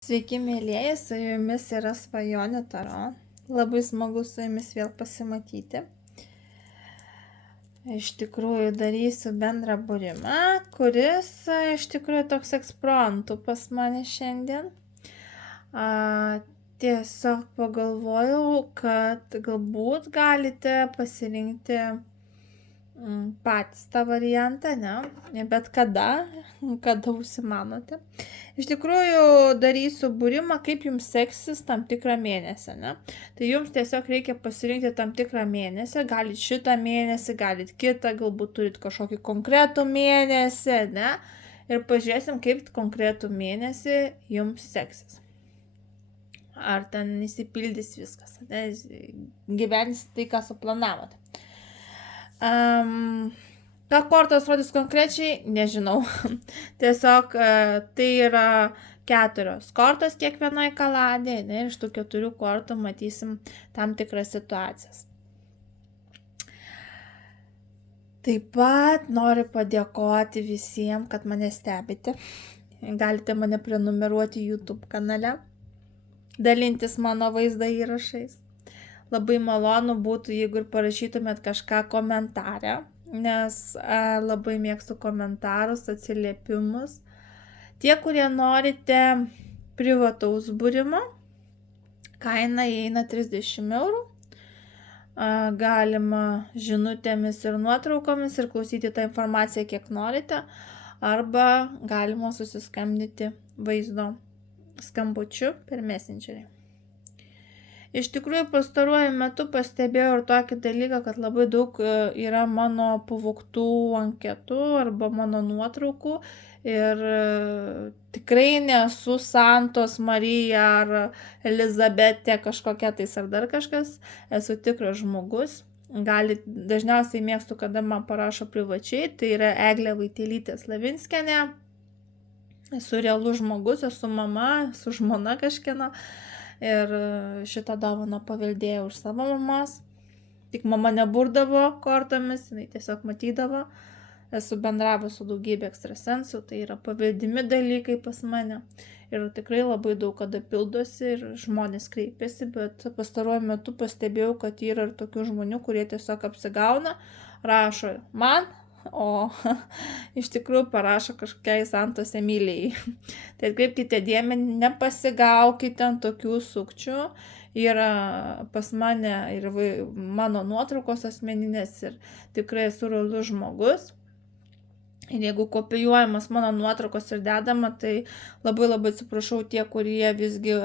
Sveiki, mėlyjeji, su jumis yra Svajonė Taro. Labai smagu su jumis vėl pasimatyti. Iš tikrųjų darysiu bendrą būrimą, kuris iš tikrųjų toks ekspromtu pas mane šiandien. Tiesiog pagalvojau, kad galbūt galite pasirinkti patys tą variantą, ne, bet kada užsimanote. Iš tikrųjų darysiu būrimą, kaip jums seksis tam tikrą mėnesį, ne. Tai jums tiesiog reikia pasirinkti tam tikrą mėnesį, galit šitą mėnesį, galit kitą, galbūt turit kažkokį konkretų mėnesį, ne. Ir pažiūrėsim, kaip konkretų mėnesį jums seksis. Ar ten įsipildys viskas, ne, gyvenys tai, ką suplanavote. Ką kortos rodys konkrečiai, nežinau. Tiesiog tai yra 4 kortos kiekvienoje kaladėje, ne, ir iš tų 4 kortų matysim tam tikras situacijas. Taip pat noriu padėkoti visiems, kad mane stebite. Galite mane prenumeruoti YouTube kanale, dalintis mano vaizdo įrašais. Labai malonu būtų, jeigu ir parašytumėt kažką komentarę, nes labai mėgstu komentarus, atsiliepimus. Tie, kurie norite privataus būrimo, kaina įeina 30 eurų. Galima žinutėmis ir nuotraukomis ir klausyti tą informaciją, kiek norite, arba galima susiskambinti vaizdo skambučiu per Messengerį. Iš tikrųjų, pastaruoju metu pastebėjau ir tokį dalyką, kad labai daug yra mano pavogtų anketų arba mano nuotraukų ir tikrai nesu Santos Marija ar Elizabetė kažkokia tais ar dar kažkas, esu tikras žmogus. Dažniausiai mėgstu, kada man parašo privačiai, tai yra Eglė Vaitelytė Slavinskienė. Esu realus žmogus, esu mama, esu žmona kažkieno. Ir šitą dovaną paveldėjau iš savo mamos. Tik mama neburdavo kortomis, jinai tiesiog matydavo. Esu bendravus su daugybė ekstrasensų, tai yra paveldimi dalykai pas mane. Ir tikrai labai daug kada pildosi ir žmonės kreipiasi, bet pastaruoju metu pastebėjau, kad yra ir tokių žmonių, kurie tiesiog apsigauna, rašo man, o iš tikrųjų parašo kažkokiai Santos Emilijai. Tai atkreipkite dėmesį, nepasigaukite ant tokių sukčių. Yra pas mane ir mano nuotraukos asmeninės ir tikrai esu realus žmogus. Ir jeigu kopijuojamas mano nuotraukos ir dedama, tai labai atsiprašau tie, kurie visgi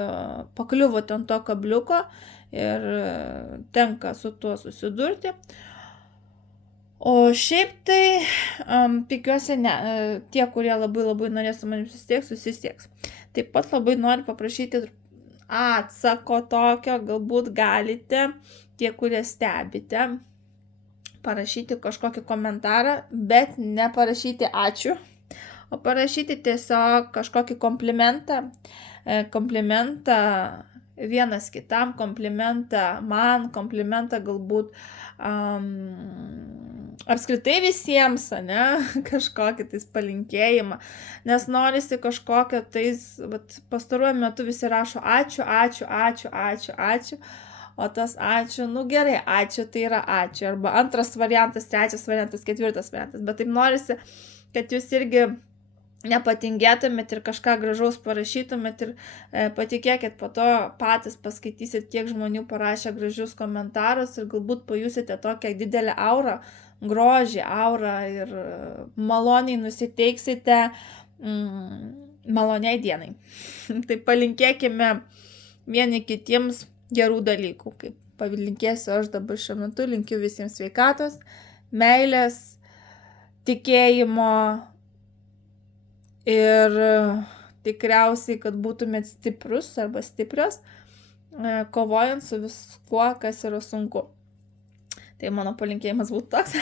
pakliuvo ant to kabliuko ir tenka su tuo susidurti. O šiaip tai tikiuosi, tie, kurie labai norės su manim susisieks. Taip pat labai noriu paprašyti atsako tokio, galbūt galite, tie, kurie stebite, parašyti kažkokį komentarą, bet ne parašyti ačiū, o parašyti tiesiog kažkokį komplimentą vienas kitam, komplimentą man, komplimentą galbūt apskritai visiems, ne, kažkokį tais palinkėjimą, nes norisi kažkokio tais, pastaruoju metu visi rašo ačiū, o tas ačiū, gerai, ačiū tai yra ačiū, arba antras variantas, trečias variantas, ketvirtas variantas, bet taip norisi, kad jūs irgi nepatingėtumėt ir kažką gražaus parašytumėt ir patikėkit, po to patys paskaitysit, kiek žmonių parašė gražius komentarus ir galbūt pajusite tokią didelę aurą, grožį aurą ir maloniai nusiteiksite maloniai dienai. Tai palinkėkime vieni kitiems gerų dalykų, kaip palinkėsiu aš dabar šiuo metu, linkiu visiems sveikatos, meilės, tikėjimo ir tikriausiai, kad būtumėt stiprus arba stiprios, kovojant su viskuo, kas yra sunku. Tai mano palinkėjimas būtų toks.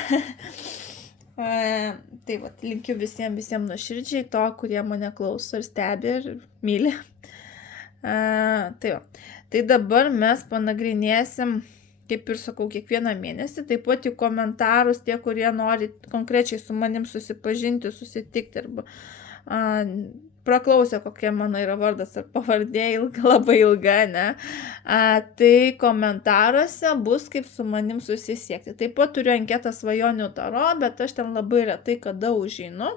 Tai linkiu visiems nuoširdžiai to, kurie mane klauso ir stebi ir myli. Tai dabar mes panagrinėsim, kaip ir sakau, kiekvieną mėnesį, taip pat į komentarus tie, kurie nori konkrečiai su manim susipažinti, susitikti arba praklausė, kokia mano yra vardas ar pavardė, labai ilga, ne? Tai komentaruose bus kaip su manim susisiekti. Taip pat turiu anketą Svajonių Taro, bet aš ten labai retai kada užeinu.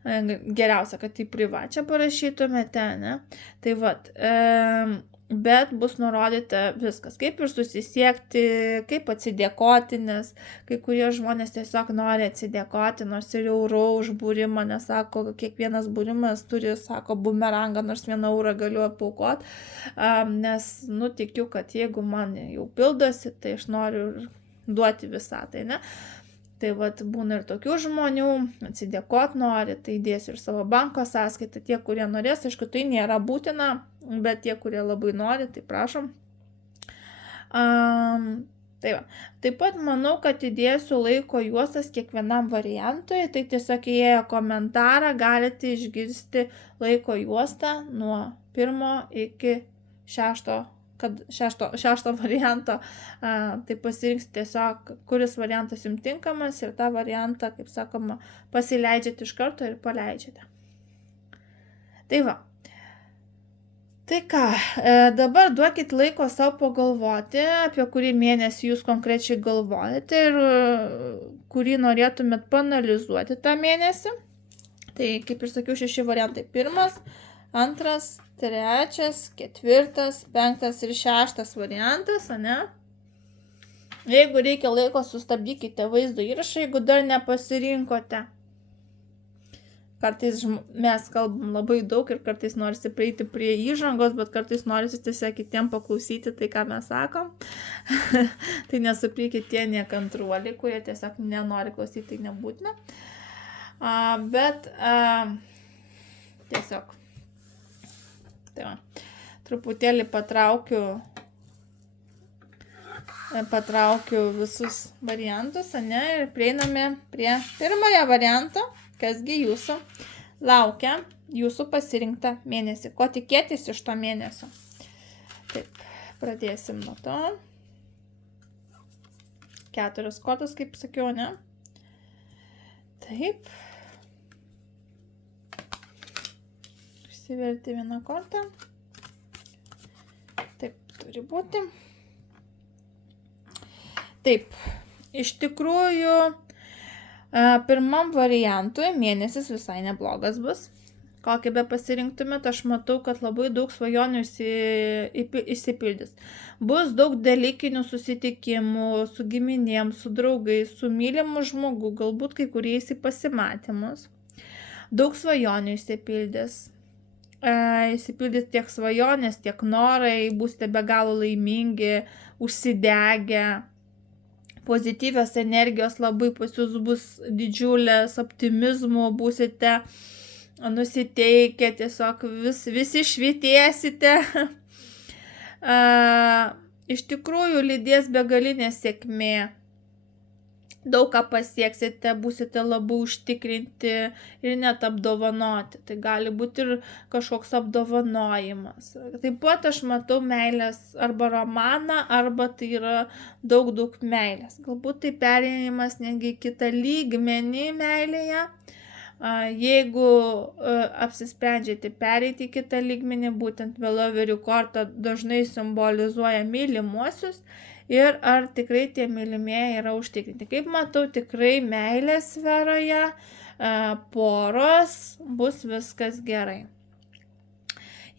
Geriausia, kad į privačią parašytumėte, ne? Tai vat, bet bus nurodyta viskas, kaip ir susisiekti, kaip atsidėkoti, nes kai kurie žmonės tiesiog nori atsidėkoti, nors ir eurų už būrimą, nes sako, kiekvienas būrimas turi, sako, bumerangą, nors 1 eurą galiu apaukoti, nes, tikiu, kad jeigu man jau pildosi, tai aš noriu duoti visą tai, ne? Tai vat būna ir tokių žmonių, atsidėkot nori, tai įdėsiu ir savo banko sąskaitą, tie, kurie norės, aišku, tai nėra būtina, bet tie, kurie labai nori, tai prašom. Tai va. Taip pat manau, kad įdėsiu laiko juostas kiekvienam variantui, tai tiesiog įėję komentarą galite išgirsti laiko juostą nuo 1 iki 6. Kad šešto varianto, tai pasirinksite tiesiog, kuris variantas jums tinkamas ir tą variantą, kaip sakoma, pasileidžiate iš karto ir paleidžiate. Tai va. Tai ką, dabar duokit laiko savo pagalvoti, apie kurį mėnesį jūs konkrečiai galvojate ir kurį norėtumėt paanalizuoti tą mėnesį. Tai, kaip ir sakiau, 6 variantai. 1, 2, 3, 4, 5 ir 6 variantas, ane? Jeigu reikia laiko, sustabdykite vaizdo įrašą, jeigu dar nepasirinkote. Kartais mes kalbam labai daug ir kartais norisi prieiti prie įžangos, bet kartais norisi tiesiog kitiem paklausyti tai, ką mes sakom. Tai nesupykit tie nekantruoliai, kurie tiesiog nenori klausyti, tai nebūtina. Bet tiesiog. Tai va, truputėlį patraukiu visus variantus, ane, ir prieiname prie pirmojo varianto, kasgi jūsų laukia jūsų pasirinktą mėnesį. Ko tikėtis iš to mėnesio? Taip, pradėsim nuo to. 4 kortos, kaip sakiau, ne? Taip. Įsiverti 1 kortą. Taip, turi būti. Taip, iš tikrųjų, pirmam variantui mėnesis visai neblogas bus. Kokį be pasirinktumėt, aš matau, kad labai daug svajonių išsipildys. Bus daug dalykinių susitikimų su giminėm, su draugais, su mylimu žmogu, galbūt kai kuriais į pasimatymus. Daug svajonių išsipildys. Išsipildys tiek svajonės, tiek norai, būsite be galo laimingi, užsidegę, pozityvios energijos labai pas jūs bus didžiulės, optimizmo būsite nusiteikę, tiesiog visi švytėsite. Iš tikrųjų lydės begalinė sėkmė. Daug ką pasieksite, būsite labai užtikrinti ir net apdovanoti. Tai gali būti ir kažkoks apdovanojimas. Taip pat aš matau meilės arba romaną, arba tai yra daug meilės. Galbūt tai perėjimas netgi kitą lygmenį meilėje. Jeigu apsisprendžiate pereiti į kitą lygmenį, būtent Beloverių korta dažnai simbolizuoja mylimuosius. Ir ar tikrai tie mylimieji yra užtikrinti. Kaip matau, tikrai meilės sferoje, poros bus viskas gerai.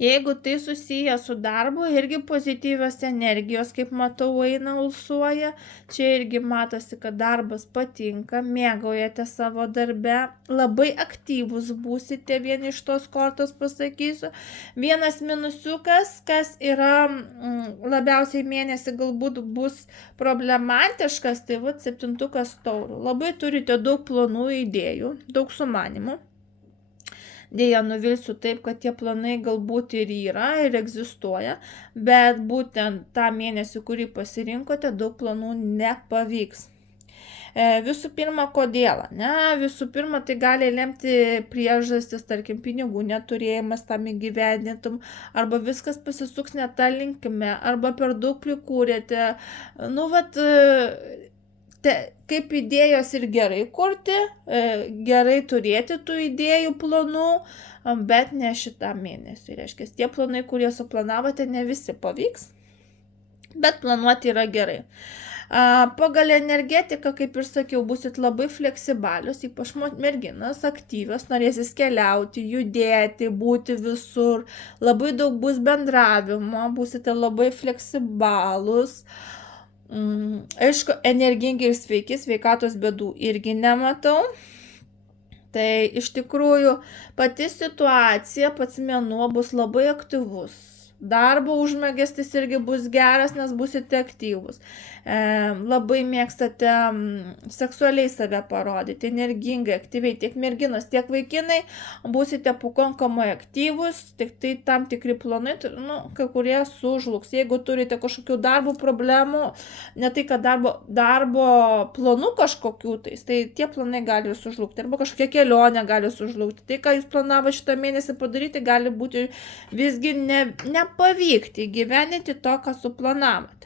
Jeigu tai susiję su darbu, irgi pozityvios energijos, kaip matau, eina, alsuoja. Čia irgi matosi, kad darbas patinka, mėgaujate savo darbe, labai aktyvus būsite, vieni iš tos kortos pasakysiu. Vienas minusiukas, kas yra labiausiai mėnesį galbūt bus problematiškas, tai 7 taurių. Labai turite daug planų, idėjų, daug sumanimų. Dėja, nuvilsiu taip, kad tie planai galbūt ir yra, ir egzistuoja, bet būtent tą mėnesį, kurį pasirinkote, daug planų nepavyks. Visų pirma, kodėl? Visų pirma, tai gali lemti priežastis, tarkim, pinigų neturėjimas tam įgyvendintum, arba viskas pasisuks ne tą linkme, arba per daug prikūrėte. kaip idėjos ir gerai kurti, gerai turėti tų idėjų planų, bet ne šitam mėnesiui. Reiškia, tie planai, kurie suplanavote, ne visi pavyks, bet planuoti yra gerai. Pagal energetiką, kaip ir sakiau, busit labai fleksibalios, ypač merginos, aktyvios, norėsis keliauti, judėti, būti visur, labai daug bus bendravimo, busite labai fleksibalus. Aišku, energingi ir sveiki, sveikatos bėdų irgi nematau. Tai iš tikrųjų pati situacija, pats mėnuo bus labai aktyvus. Darbo užmokestis irgi bus geras, nes busite aktyvus. Labai mėgstate seksualiai save parodyti, energingai, aktyviai, tiek merginos, tiek vaikinai, busite pakankamai aktyvus, tik tai tam tikri planai, kai kurie sužlugs. Jeigu turite kažkokių darbo problemų, ne tai, kad darbo planų kažkokių, tai tie planai gali sužlugti, arba kažkokia kelionė gali sužlugti. Tai, ką jūs planavote šitą mėnesį padaryti, gali būti visgi nepavykti įgyvendinti to, ką suplanavote.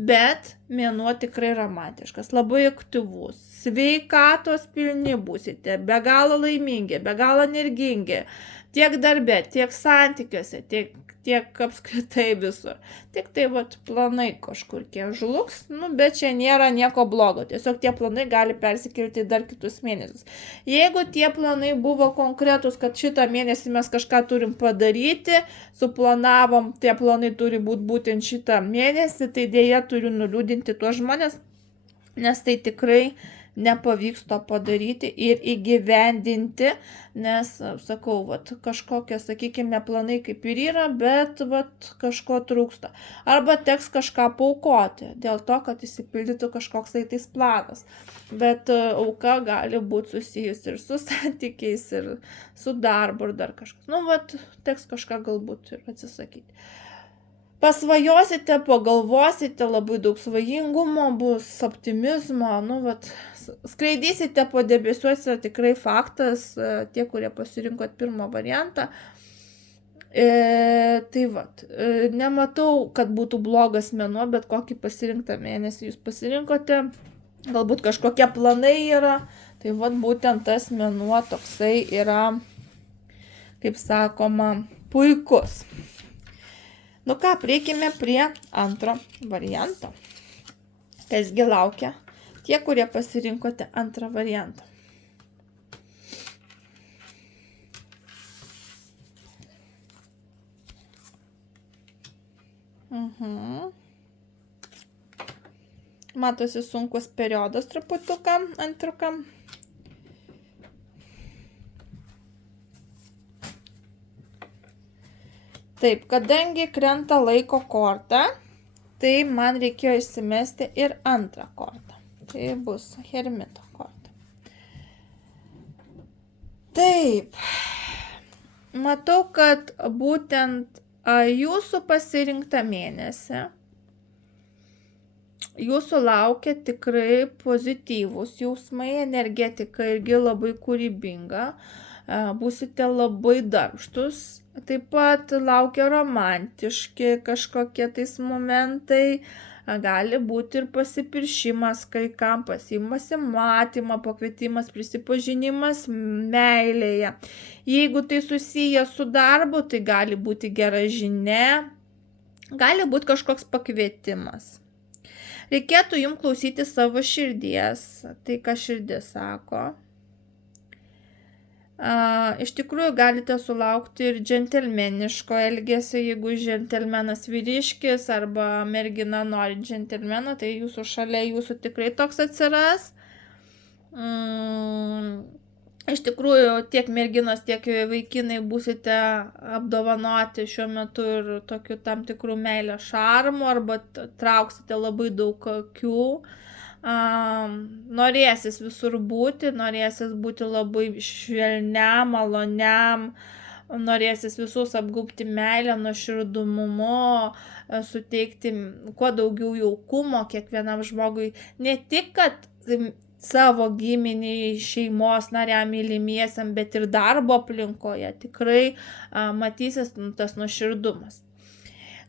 Bet mėnuo tikrai romantiškas, labai aktyvus, sveikatos pilni būsite, be galo laimingi, be galo energingi, tiek darbe, tiek santykiuose, tiek apskritai visur. Tik tai planai kažkur kiek žlugs, bet čia nėra nieko blogo, tiesiog tie planai gali persikelti dar kitus mėnesius. Jeigu tie planai buvo konkretus, kad šitą mėnesį mes kažką turim padaryti, suplanavom, tie planai turi būti būtent šitą mėnesį, tai dėja turiu nuliūdinti tuos žmonės, nes tai tikrai nepavyks to padaryti ir įgyvendinti, nes, sakau, kažkokie, sakykime, planai kaip ir yra, bet kažko trūksta. Arba teks kažką paaukoti, dėl to, kad įsipildytų kažkoks tais planas. Bet auka gali būti susijusi ir su santykiais, ir su darbu, ir dar kažkas. Teks kažką galbūt ir atsisakyti. Pasvajosite, pagalvosite, labai daug svajingumo bus, optimizmo, skraidysite po debesiuose, tikrai faktas, tie, kurie pasirinkot pirmą variantą. Nematau, kad būtų blogas mėnuo, bet kokį pasirinktą mėnesį jūs pasirinkote, galbūt kažkokie planai yra, tai būtent tas mėnuo toksai yra, kaip sakoma, puikus. Prieikime prie antro varianto. Kasgi laukia tie, kurie pasirinkote antrą variantą. Matosi sunkus periodas truputuką antrukam. Taip, kadangi krenta laiko korta, tai man reikėjo įsimesti ir antrą kortą. Tai bus hermito korta. Taip, matau, kad būtent jūsų pasirinktą mėnesį jūsų laukia tikrai pozityvūs jausmai, energetika irgi labai kūrybinga, būsite labai darbštus. Taip pat laukia romantiški kažkokie tais momentai, gali būti ir pasipiršimas kai kam, pasimatymą, pakvietimas, prisipažinimas meilėje. Jeigu tai susiję su darbu, tai gali būti gera žinia, gali būti kažkoks pakvietimas. Reikėtų jums klausyti savo širdies, tai ką širdis sako. Iš tikrųjų galite sulaukti ir džentelmeniško elgesio, jeigu džentelmenas vyriškis arba mergina nori džentelmeno, tai jūsų šalia jūsų tikrai toks atsiras. Iš tikrųjų tiek merginos, tiek vaikinai būsite apdovanoti šiuo metu ir tokiu tam tikrų meilės šarmu arba trauksite labai daug akių. Norėsis visur būti, norėsis būti labai švelniam, maloniam, norėsis visus apgaubti meilę, nuoširdumu, suteikti kuo daugiau jaukumo kiekvienam žmogui, ne tik, kad savo giminiai, šeimos nariam, mylimiesiam, bet ir darbo aplinkoje tikrai matysis tas nuoširdumas.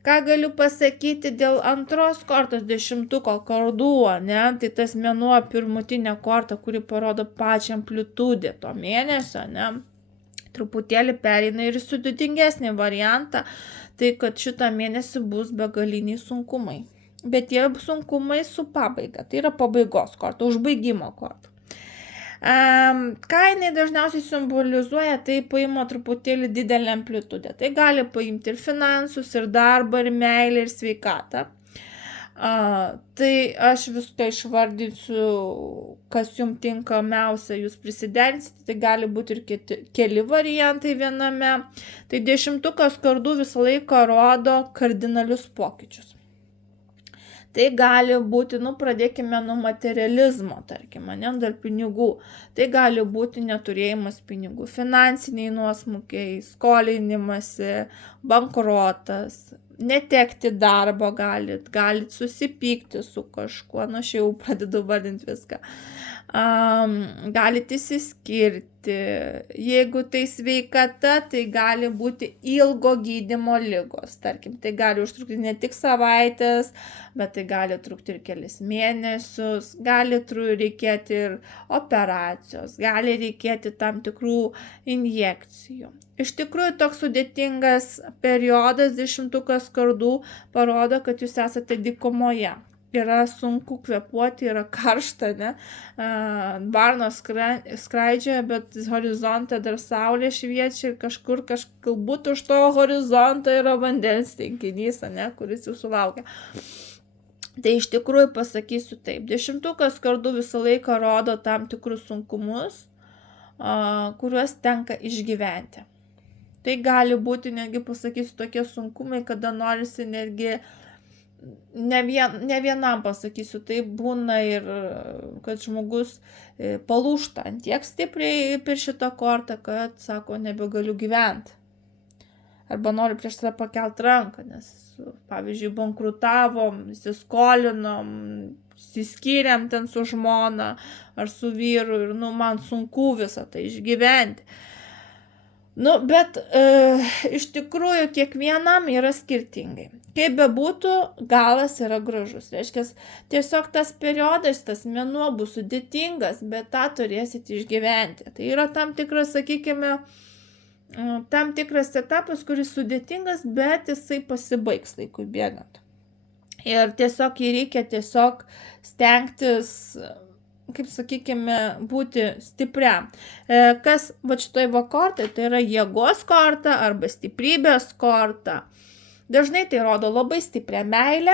Ką galiu pasakyti dėl antros kortos 10 kardų, ne? Tai tas mėnuo pirmutinė korta, kuri parodo pačią amplitudę to mėnesio, ne? Truputėlį pereina ir sudėtingesnį variantą, tai kad šitą mėnesį bus begaliniai sunkumai. Bet tie sunkumai su pabaiga, tai yra pabaigos korta, užbaigimo korta. Ką jinai dažniausiai simbolizuoja, tai paima truputėlį didelę amplitudę. Tai gali paimti ir finansus, ir darbą, ir meilę, ir sveikatą. Tai aš viską išvardinsiu, kas jums tinkamiausia, jūs prisiderinsite, tai gali būti ir keli variantai viename. Tai 10 kardų visą laiką rodo kardinalius pokyčius. Tai gali būti, pradėkime nuo materializmo, tarkime, dėl pinigų. Tai gali būti neturėjimas pinigų, finansiniai nuosmukiai, skolinimasi, bankrotas, netekti darbo galit susipykti su kažkuo, aš jau pradedu vardinti viską. Galite išsiskirti, jeigu tai sveikata, tai gali būti ilgo gydymo ligos, tarkim, tai gali užtrukti ne tik savaitės, bet tai gali trukti ir kelis mėnesius, gali reikėti ir operacijos, gali reikėti tam tikrų injekcijų. Iš tikrųjų, toks sudėtingas periodas 10 kardų parodo, kad jūs esate dykumoje. Yra sunku kvėpuoti, yra karšta, ne? Varnos skraidžioja, bet horizonte dar saulė šviečia ir kažkur galbūt už to horizonto yra vandens tenkinys, ne? Kuris jūsų laukia. Tai iš tikrųjų pasakysiu taip. 10 kardų visą laiką rodo tam tikrus sunkumus, kuriuos tenka išgyventi. Tai gali būti, netgi pasakysiu, tokie sunkumai, kada norisi netgi ne vienam pasakysiu, tai būna ir, kad žmogus palūžta tiek stipriai per šitą kortą, kad sako, nebegaliu gyventi. Arba noriu prieš save pakelti ranką, nes, pavyzdžiui, bankrutavom, įsiskolinom, įsiskyrėm ten su žmona ar su vyru ir, man sunku visą tai išgyventi. Bet iš tikrųjų kiekvienam yra skirtingai. Kaip bebūtų, galas yra gražus. Reiškia, tiesiog tas periodas, tas mėnuo bus sudėtingas, bet tą turėsite išgyventi. Tai yra tam tikras, sakykime, tam tikras etapas, kuris sudėtingas, bet jisai pasibaigs laikui bėgant. Ir tiesiog jį reikia stengtis, kaip sakykime, būti stipriam. Kas šitoj kortai, tai yra jėgos korta arba stiprybės korta. Dažnai tai rodo labai stiprią meilę,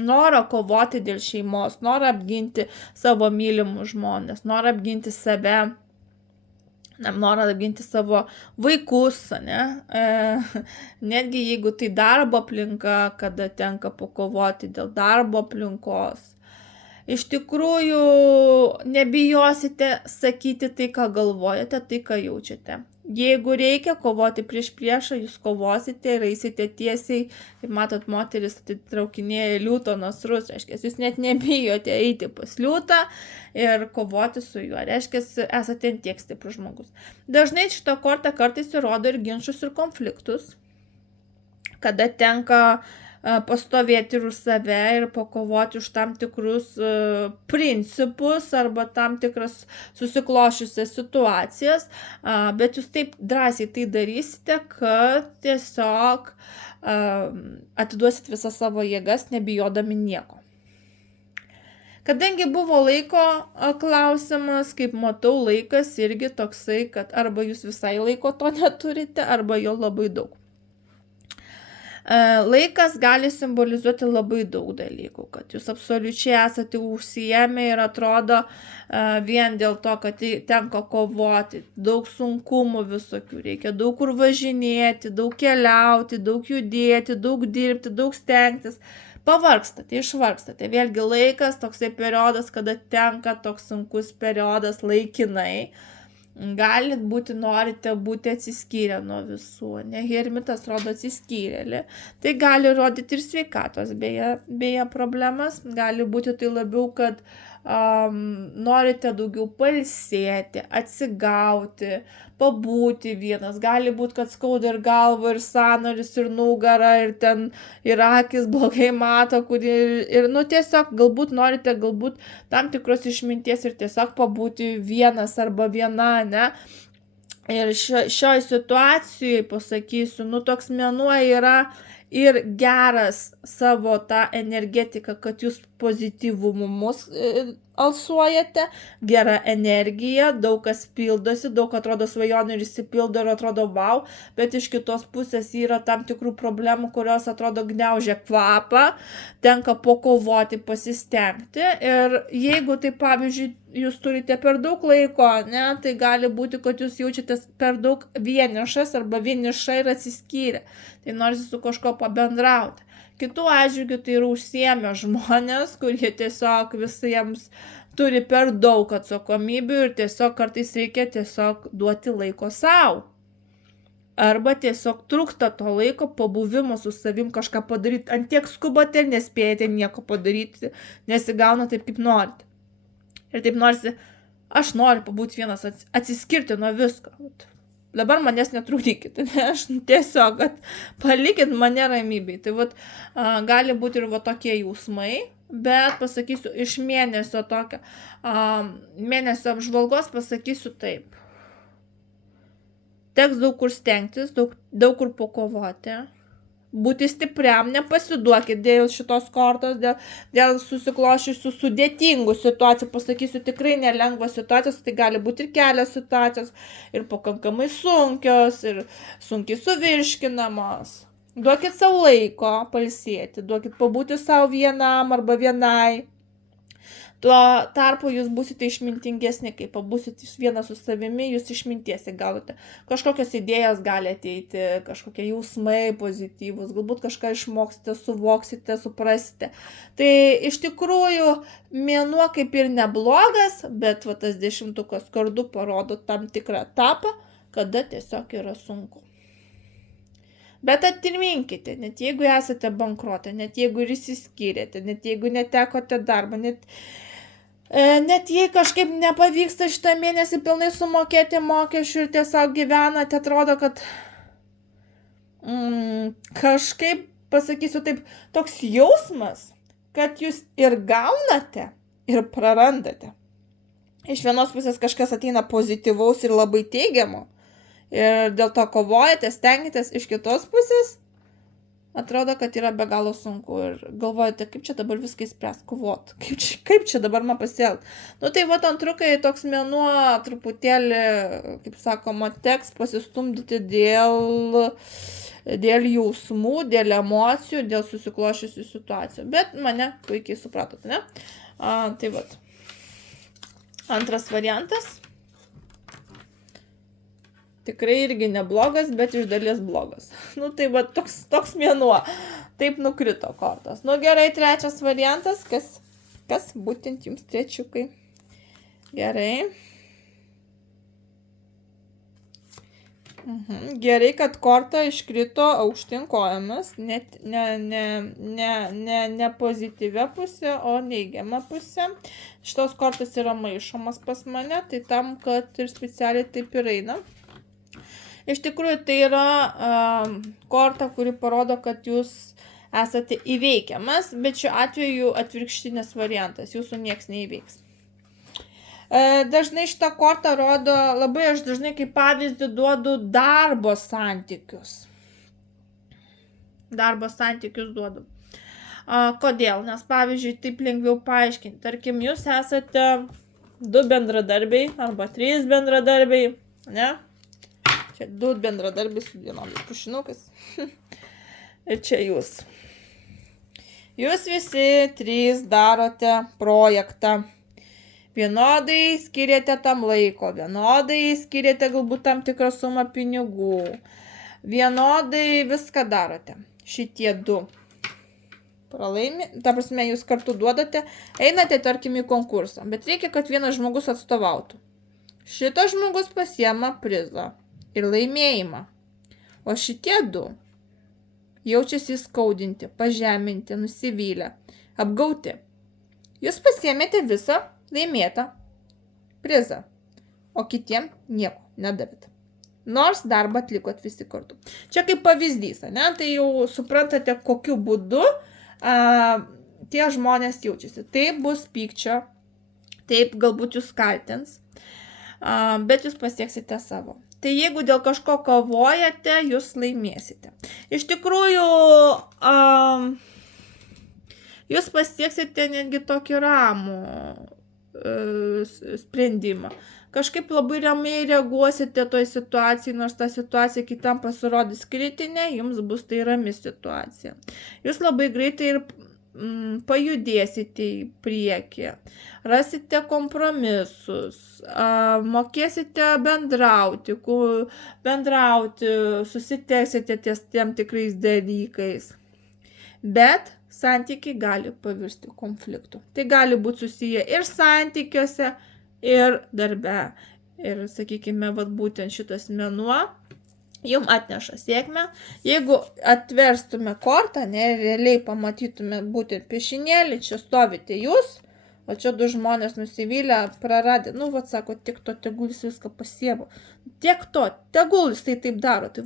norą kovoti dėl šeimos, norą apginti savo mylimus žmonės, norą apginti save, norą apginti savo vaikus, ne? Netgi jeigu tai darbo aplinka, kada tenka pakovoti dėl darbo aplinkos. Iš tikrųjų, nebijosite sakyti tai, ką galvojate, tai, ką jaučiate. Jeigu reikia kovoti prieš priešą, jūs kovosite ir eisite tiesiai, kaip matot, moteris atitraukinėja liūto nasrus, reiškia, jūs net nebijote eiti pas liūtą ir kovoti su juo, reiškia, esate tiek stiprus žmogus. Dažnai šitą kortą kartais įrodo ir ginčus ir konfliktus, kada tenka pastovėti ir už save ir pakovoti už tam tikrus principus arba tam tikras susiklošiusias situacijas, bet jūs taip drąsiai tai darysite, kad tiesiog atiduosit visas savo jėgas, nebijodami nieko. Kadangi buvo laiko klausimas, kaip matau, laikas irgi toksai, kad arba jūs visai laiko to neturite, arba jo labai daug. Laikas gali simbolizuoti labai daug dalykų, kad jūs absoliučiai esate užsiėmę ir atrodo vien dėl to, kad tenka kovoti, daug sunkumų visokių, reikia daug kur važinėti, daug keliauti, daug judėti, daug dirbti, daug stengtis. Pavargstate, išvargstate. Vėlgi laikas, toksai periodas, kada tenka toks sunkus periodas laikinai. Galit būti, norite būti atsiskyrę nuo visų, ne? Hermitas rodo atsiskyrėlį. Tai gali rodyti ir sveikatos, beje problemas. Gali būti tai labiau, kad norite daugiau pailsėti, atsigauti, pabūti vienas. Gali būti, kad skauda ir galva, ir sąnarius, ir nugarą, ir ten ir akis blogai mato, ir tiesiog galbūt norite, galbūt tam tikros išminties ir tiesiog pabūti vienas arba viena, ne? Ir šioj situacijai pasakysiu, toks mėnuo yra ir geras savo tą energetiką, kad jūs pozityvumus alsuojate, gera energija, daug kas pildosi, daug atrodo svajonių ir išsipildo ir atrodo wow, bet iš kitos pusės yra tam tikrų problemų, kurios atrodo gniaužia kvapą, tenka pakovoti, pasistengti ir jeigu tai pavyzdžiui jūs turite per daug laiko, ne, tai gali būti, kad jūs jaučiatės per daug vienišas arba vieniša ir atsiskyrę, tai norisi su kažko pabendrauti. Kitų atžvilgių tai yra užsiėmę žmonės, kurie tiesiog visiems turi per daug atsakomybių ir tiesiog kartais reikia tiesiog duoti laiko sau. Arba tiesiog trūksta to laiko pabuvimo su savim kažką padaryti. Antiek skubate, nespėjate nieko padaryti, nesigauna taip, kaip norite. Ir taip norisi, aš noriu pabūti vienas, atsiskirti nuo visko. Dabar manęs netrukdykit, ne, aš tiesiog, kad palikit mane ramybėj. Tai gali būti ir tokie jausmai, bet pasakysiu, iš mėnesio tokio, mėnesio apžvalgos pasakysiu taip. Teks daug kur stengtis, daug kur pakovoti, būti stipriam, nepasiduokit dėl šitos kortos, dėl susikloščiusių sudėtingų situacijų, pasakysiu, tikrai nelengvos situacijos, tai gali būti ir kelios situacijos, ir pakankamai sunkios, ir sunkiai suvirškinamos. Duokit savo laiko pailsėti, duokit pabūti savo vienam arba vienai. Tuo tarpu jūs būsite išmintingesni, kai pabūsite vienas su savimi, jūs išminties įgausite. Kažkokios idėjos gali ateiti, kažkokie jausmai pozityvūs, galbūt kažką išmoksite, suvoksite, suprasite. Tai iš tikrųjų mėnuo kaip ir neblogas, bet tas 10 kardų parodo tam tikrą etapą, kada tiesiog yra sunku. Bet atiminkite, net jeigu esate bankrote, net jeigu ir išsiskyrėte, net jeigu netekote darbą, net jei kažkaip nepavyksta šitą mėnesį pilnai sumokėti mokesčių ir tiesiog gyvenate, atrodo, kad kažkaip, pasakysiu taip, toks jausmas, kad jūs ir gaunate, ir prarandate. Iš vienos pusės kažkas ateina pozityvaus ir labai teigiamo, ir dėl to kovojate, stengiatės, iš kitos pusės atrodo, kad yra be galo sunku ir galvojate, kaip čia dabar viską įspręs, kovot, kaip čia dabar man pasielgti. Tai antrukai toks mėnuo truputėlį, kaip sakoma, teks pasistumdyti dėl jausmų, dėl emocijų, dėl susikloščiusių situacijų. Bet mane puikiai supratot, ne? Tai antras variantas. Tikrai irgi neblogas, bet iš dalies blogas. Tai toks mėnuo. Taip nukrito kortos. Gerai, trečias variantas. Kas būtent jums trečiukai? Gerai. Gerai, kad korta iškrito aukštyn kojomis. Ne pozityvia pusė, o neigiama pusė. Šitos kortos yra maišomas pas mane, tai tam, kad ir specialiai taip ir eina. Iš tikrųjų, tai yra korta, kuri parodo, kad jūs esate įveikiamas, bet šiuo atveju atvirkštinis variantas, jūsų nieks neįveiks. Dažnai šitą kortą rodo, aš dažnai kaip pavyzdį duodu darbo santykius. Darbo santykius duodu. Kodėl? Nes pavyzdžiui, taip lengviau paaiškinti. Tarkim, jūs esate 2 bendradarbiai arba 3 bendradarbiai, ne? Čia 2 bendradarbiai su vienodais tušinukais. Ir čia jūs. Jūs visi 3 darote projektą. Vienodai skiriate tam laiko, vienodai skiriate galbūt tam tikrą sumą pinigų. Vienodai viską darote. Šitie 2 pralaimi, ta prasme, jūs kartu duodate, einate, tarkim, į konkursą, bet reikia, kad vienas žmogus atstovautų. Šitas žmogus pasiema prizą ir laimėjimą. O šitie 2 jaučiasi skaudinti, pažeminti, nusivylę, apgauti. Jūs pasiėmėte visą laimėtą prizą, o kitiem nieko nedavėt. Nors darbą atlikot visi kartu. Čia kaip pavyzdys, ne? Tai jau suprantate, kokiu būdu tie žmonės jaučiasi. Taip bus pykčio, taip galbūt jūs kaltins, bet jūs pasieksite savo. Tai jeigu dėl kažko kovojate, jūs laimėsite. Iš tikrųjų, jūs pasieksite netgi tokį ramų sprendimą. Kažkaip labai ramiai reaguosite toj situacijai, nors ta situacija kitam pasirodys kritinė, jums bus tai rami situacija. Jūs labai greitai ir pajudėsite į priekį, rasite kompromisus, mokėsite bendrauti, susiteksite ties tiem tikrais dalykais. Bet santykiai gali pavirsti konfliktu. Tai gali būti susiję ir santykiuose, ir darbe. Ir, sakykime, būtent šitas mėnuo jums atneša sėkmę. Jeigu atverstume kortą, realiai pamatytume būtent piešinėlį, čia stovite jūs, o čia du žmonės nusivylę, praradę, sako, tiek to, tegul jis viską pasiemo. Tiek to, tegul jis tai taip daro. Tai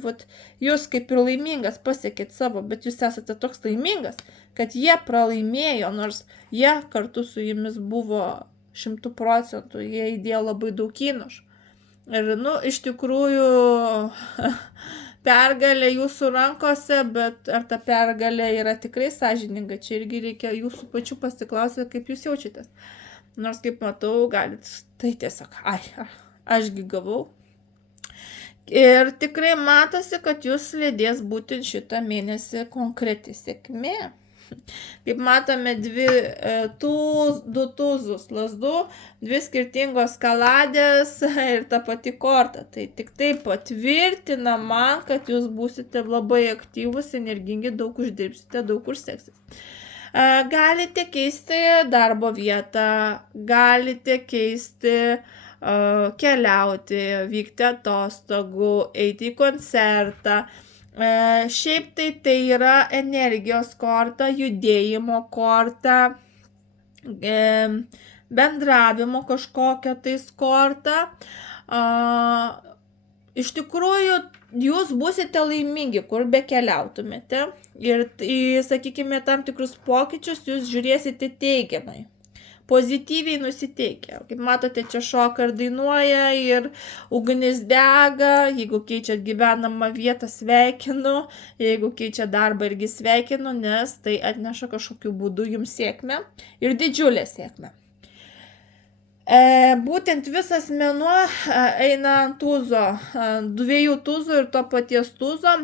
jūs kaip ir laimingas pasiekėt savo, bet jūs esate toks laimingas, kad jie pralaimėjo, nors jie kartu su jumis buvo 100%, jie įdėjo labai daug įnašų. Ir, iš tikrųjų, pergalė jūsų rankose, bet ar ta pergalė yra tikrai sąžininga, čia irgi reikia jūsų pačių pasiklausyti, kaip jūs jaučiatės. Nors, kaip matau, galit, tai tiesiog, ašgi gavau. Ir tikrai matosi, kad jūs lydės būtent šitą mėnesį konkreti sėkmė. Kaip matome, du tuzus lazdų, dvi skirtingos kaladės ir ta pati korta. Tai tik tai patvirtina man, kad jūs būsite labai aktyvus, energingi, daug uždirbsite, daug užseksis. Galite keisti darbo vietą, galite keisti keliauti, vykti atostogų, eiti į koncertą. Šiaip tai yra energijos korta, judėjimo korta, bendravimo kažkokia tais korta. Iš tikrųjų, jūs būsite laimingi, kur be keliautumėte. Ir, sakykime, tam tikrus pokyčius jūs žiūrėsite teigiamai. Pozityviai nusiteikę. Kaip matote, čia šoka ir dainuoja, ir ugnis dega. Jeigu keičiat gyvenamą vietą, sveikinu. Jeigu keičiat darbą, irgi sveikinu, nes tai atneša kažkokiu būdu jums sėkmę ir didžiulę sėkmę. Būtent visas mėnuo eina ant tuzo, 2 tuzų ir to paties tuzo.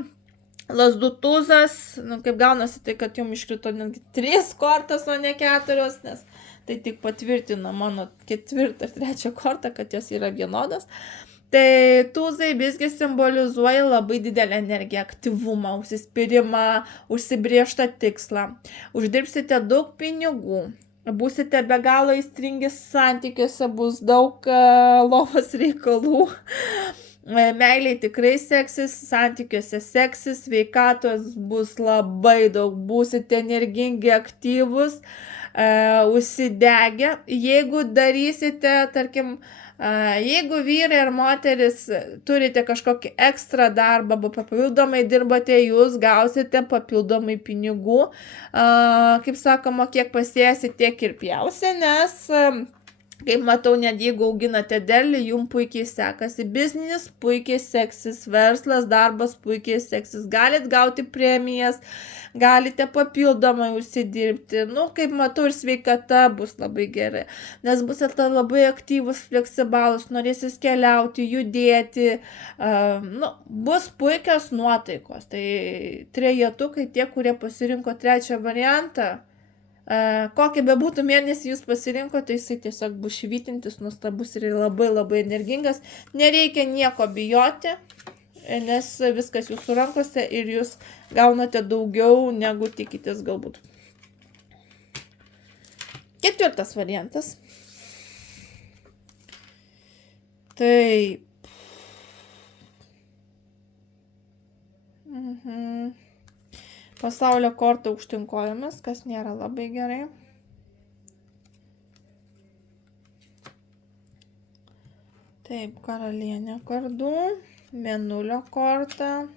Lazdų tuzas, kaip gaunasi, tai kad jums iškrito netgi 3 kortas, o ne 4, nes tai tik patvirtina mano 4 ar 3 kortą, kad jos yra vienodas. Tai tuzai visgi simbolizuoja labai didelę energiją, aktyvumą, užsispyrimą, užsibriežtą tikslą. Uždirbsite daug pinigų, būsite be galo aistringi santykiuose, bus daug lovos reikalų. Meiliai tikrai seksis, santykiuose seksis, sveikatos bus labai daug, būsite energingi, aktyvus, užsidegę. Jeigu darysite, tarkim, jeigu vyrai ar moteris turite kažkokį ekstra darbą, arba papildomai dirbate, jūs gausite papildomai pinigų. Kaip sakoma, kiek pasėsi, tiek ir pjausi, nes kaip matau, net jeigu auginate derlių, jums puikiai sekasi. Biznis puikiai seksis, verslas, darbas puikiai seksis. Galit gauti premijas, galite papildomai užsidirbti. Kaip matau, ir sveikata bus labai gerai. Nes busite labai aktyvus, fleksibalus, norėsis keliauti, judėti. Bus puikios nuotaikos. Tai trejetukai, tie, kurie pasirinko 3 variantą, kokį bebūtų mėnesį jūs pasirinkote, tai jisai tiesiog bus švytintis, nuostabus ir labai labai energingas. Nereikia nieko bijoti, nes viskas jūsų rankose ir jūs gaunate daugiau negu tikitės galbūt. 4 variantas. Taip. Pasaulio korta aukštyn kojomis, kas nėra labai gerai. Taip, karalienė kardų, mėnulio korta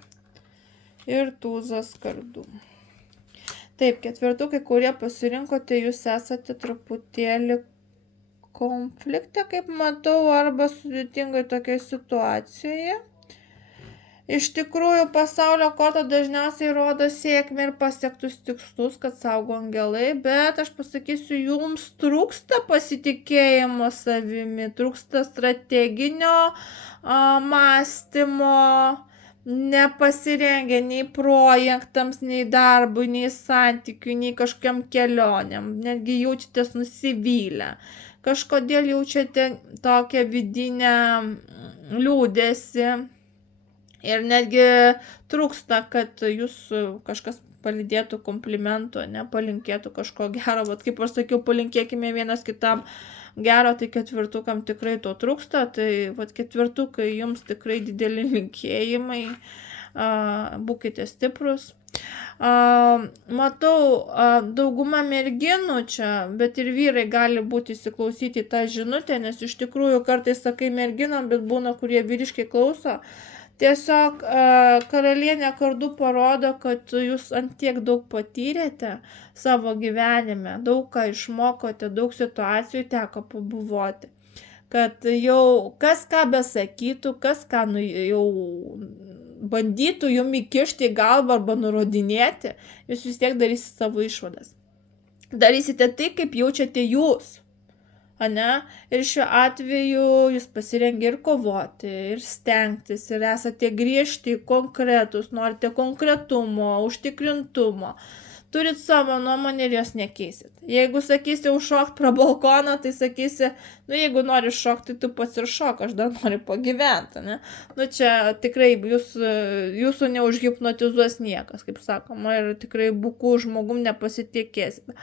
ir tūzas kardų. Taip, ketvirtukai, kurie pasirinkote, jūs esate truputėlį konflikte, kaip matau, arba sudėtingai tokiai situacijoje. Iš tikrųjų, pasaulio korta dažniausiai rodo sėkmę ir pasiektus tikslus, kad saugo angelai, bet aš pasakysiu, jums trūksta pasitikėjimo savimi, trūksta strateginio mąstymo, nepasirengę nei projektams, nei darbui, nei santykiui, nei kažkokiam kelionėm, netgi jaučiatės nusivylę. Kažkodėl jaučiate tokią vidinę liūdesį. Ir netgi trūksta, kad jūs kažkas palydėtų komplimentų, palinkėtų kažko gero, bet kaip aš sakiau, palinkėkime vienas kitam gero, tai ketvirtukam tikrai to trūksta, tai ketvirtukai jums tikrai dideli linkėjimai, būkite stiprus. Matau, dauguma merginų čia, bet ir vyrai gali būti įsiklausyti tą žinutę, nes iš tikrųjų kartais sakai merginam, bet būna, kurie vyriškai klauso. Tiesiog karalienė kardų parodo, kad jūs antiek daug patyrėte savo gyvenime, daug ką išmokote, daug situacijų teko pabuvoti. Kad jau kas ką besakytų, kas ką jau bandytų jums įkišti į galvą arba nurodinėti, jūs vis tiek darysite savo išvadas. Darysite tai, kaip jaučiate jūs. Ir šiuo atveju jūs pasirengę ir kovoti, ir stengtis, ir esate griežti, konkretus, norite konkretumo, užtikrintumo. Turit savo nuomonę ir jos nekeisit. Jeigu sakysi užšokti pro balkoną, tai sakysi, jeigu nori šokti, tai tu pats ir šok, aš dar noriu pagyventi. Čia tikrai jūsų neužhipnotizuos niekas, kaip sakoma, ir tikrai bukų žmogum nepasitikėsite.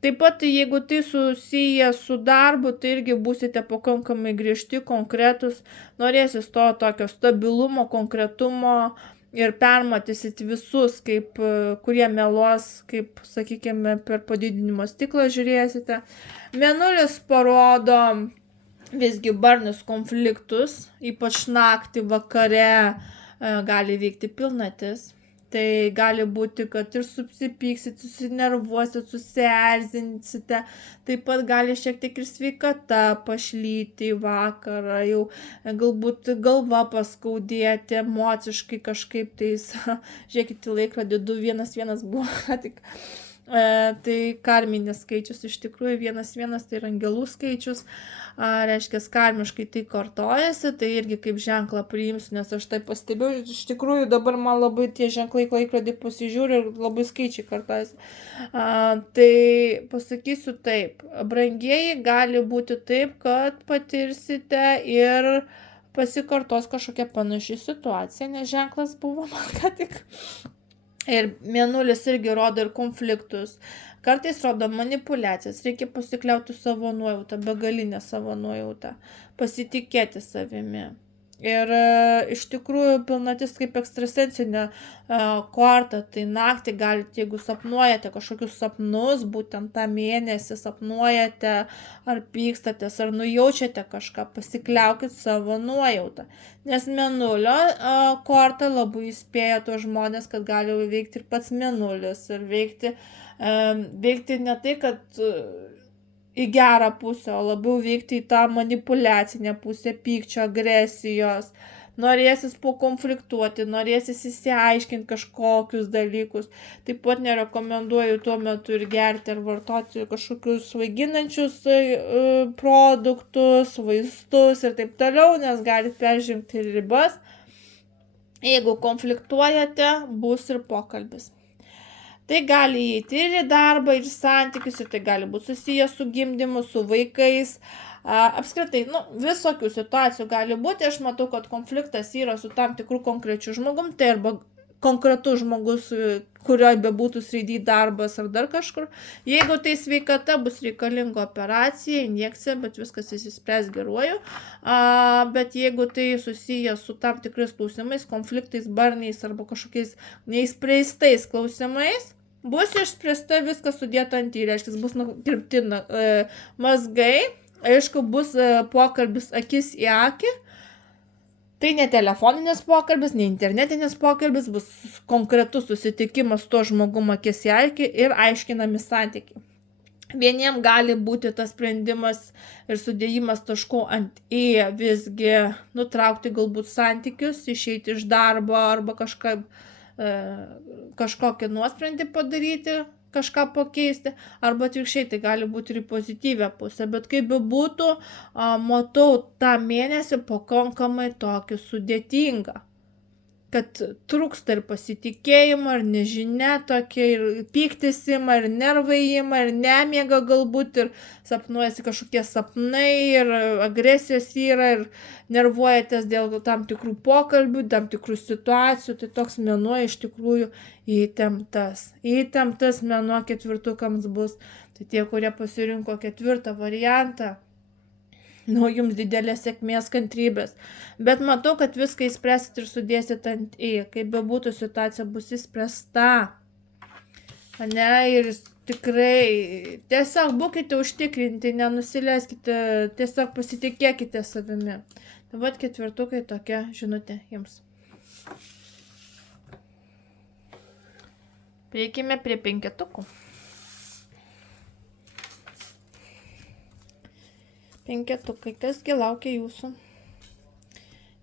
Taip pat, jeigu tai susiję su darbu, tai irgi būsite pakankamai griežti, konkretus, norėsis to tokio stabilumo, konkretumo ir permatysit visus, kurie meluos, kaip, sakykime, per padidinimo stiklą žiūrėsite. Mėnulis parodo visgi barnius konfliktus, ypač naktį, vakare gali vykti pilnatis. Tai gali būti, kad ir susipyksit, susinervuosit, susierzinsite, taip pat gali šiek tiek ir sveikata pašlyti į vakarą, jau galbūt galva paskaudėti, emociškai kažkaip tais, žiūrėkit į laikrodį, 211 buvo tik. Tai karminis skaičius, iš tikrųjų 1-1 tai yra angelų skaičius, reiškia karmiškai tai kartojasi, tai irgi kaip ženklą priimsiu, nes aš tai pastebėjau, iš tikrųjų dabar man labai tie ženklai laikrodį pasižiūri ir labai skaičiai kartojasi. Tai pasakysiu taip, brangieji, gali būti taip, kad patirsite ir pasikartos kažkokia panaši situacija, nes ženklas buvo man ką tik. Ir mėnulis irgi rodo ir konfliktus, kartais rodo manipulacijas, reikia pasikliauti savo nuojautą, begalinę savo nuojautą, pasitikėti savimi. Ir iš tikrųjų pilnatis kaip ekstrasensinė korta, tai naktį galite, jeigu sapnuojate kažkokius sapnus, būtent tą mėnesį sapnuojate, ar pykstatės, ar nujaučiate kažką, pasikliaukit savo nuojautą. Nes mėnulio korta labai įspėja tuos žmonės, kad gali veikti ir pats mėnulis, ir veikti ne tai, kad į gerą pusę, o labiau veikti į tą manipuliacinę pusę, pykčio, agresijos, norėsis pakonfliktuoti, norėsis įsiaiškinti kažkokius dalykus. Taip pat nerekomenduoju tuo metu ir gerti ar vartoti kažkokius svaiginančius produktus, vaistus ir taip toliau, nes gali peržengti ribas. Jeigu konfliktuojate, bus ir pokalbis. Tai gali įeiti ir į darbą, ir santykius, ir tai gali būti susijęs su gimdymu, su vaikais. Apskritai, visokių situacijų gali būti. Aš matau, kad konfliktas yra su tam tikrų konkrečių žmogum, tai arba konkretus žmogus, kurioje bebūtų srityje darbas ar dar kažkur. Jeigu tai sveikata, bus reikalinga operacija, injekcija, bet viskas išsispręs geruoju. Bet jeigu tai susiję su tam tikrais klausimais, konfliktais, barniais arba kažkokiais neįspręstais klausimais, bus išspręsta, viskas sudėta ant į, reiškia, bus nukirpti mazgai, aišku, bus pokalbis akis į akį, Tai ne telefoninis pokalbis, ne internetinis pokalbis, bus konkretus susitikimas su to žmogum akis į akį ir aiškinami santykiai. Vieniem gali būti tas sprendimas ir sudėjimas taškų ant į visgi nutraukti galbūt santykius, išeiti iš darbo arba kažkokį nuosprendį padaryti, kažką pakeisti, arba atvirkščiai tai gali būti ir į pozityvę pusę, bet kaip bebūtų, matau tą mėnesį pakankamai tokį sudėtingą, kad trūksta ir pasitikėjimo, ir nežinia tokia, ir pyktis ima, ir nervai ima, ir nemiega galbūt, ir sapnuojasi kažkokie sapnai, ir agresijos yra, ir nervuojatės dėl tam tikrų pokalbių, tam tikrų situacijų, tai toks mėnuo iš tikrųjų įtemptas. Įtemptas mėnuo ketvirtukams bus. Tai tie, kurie pasirinko ketvirtą variantą, jums didelės sėkmės, kantrybės. Bet matau, kad viską įspręsit ir sudėsit ant į. Kaip bebūtų, situacija bus įspręsta. Ir tikrai tiesiog būkite užtikrinti, nenusileiskite, tiesiog pasitikėkite savimi. Tai vat ketvirtukai tokia žinutė jums. Prieikime prie penketukų. Penketukai, kasgi laukia jūsų?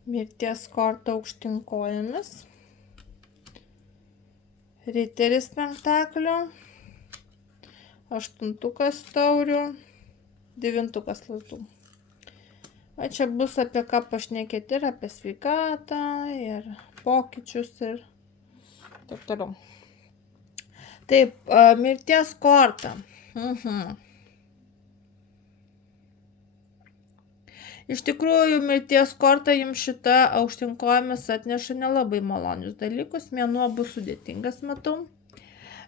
Mirties korta aukštyn kojomis, riteris pentaklių, aštuntukas taurių, devintukas lazdų. O čia bus apie ką pašnekėti, ir apie sveikatą, ir pokyčius, ir taip toliau. Taip, mirties korta. Iš tikrųjų, mirties korta jums šita aukštyn kojomis atneša nelabai malonius dalykus, mėnuo bus sudėtingas, matau.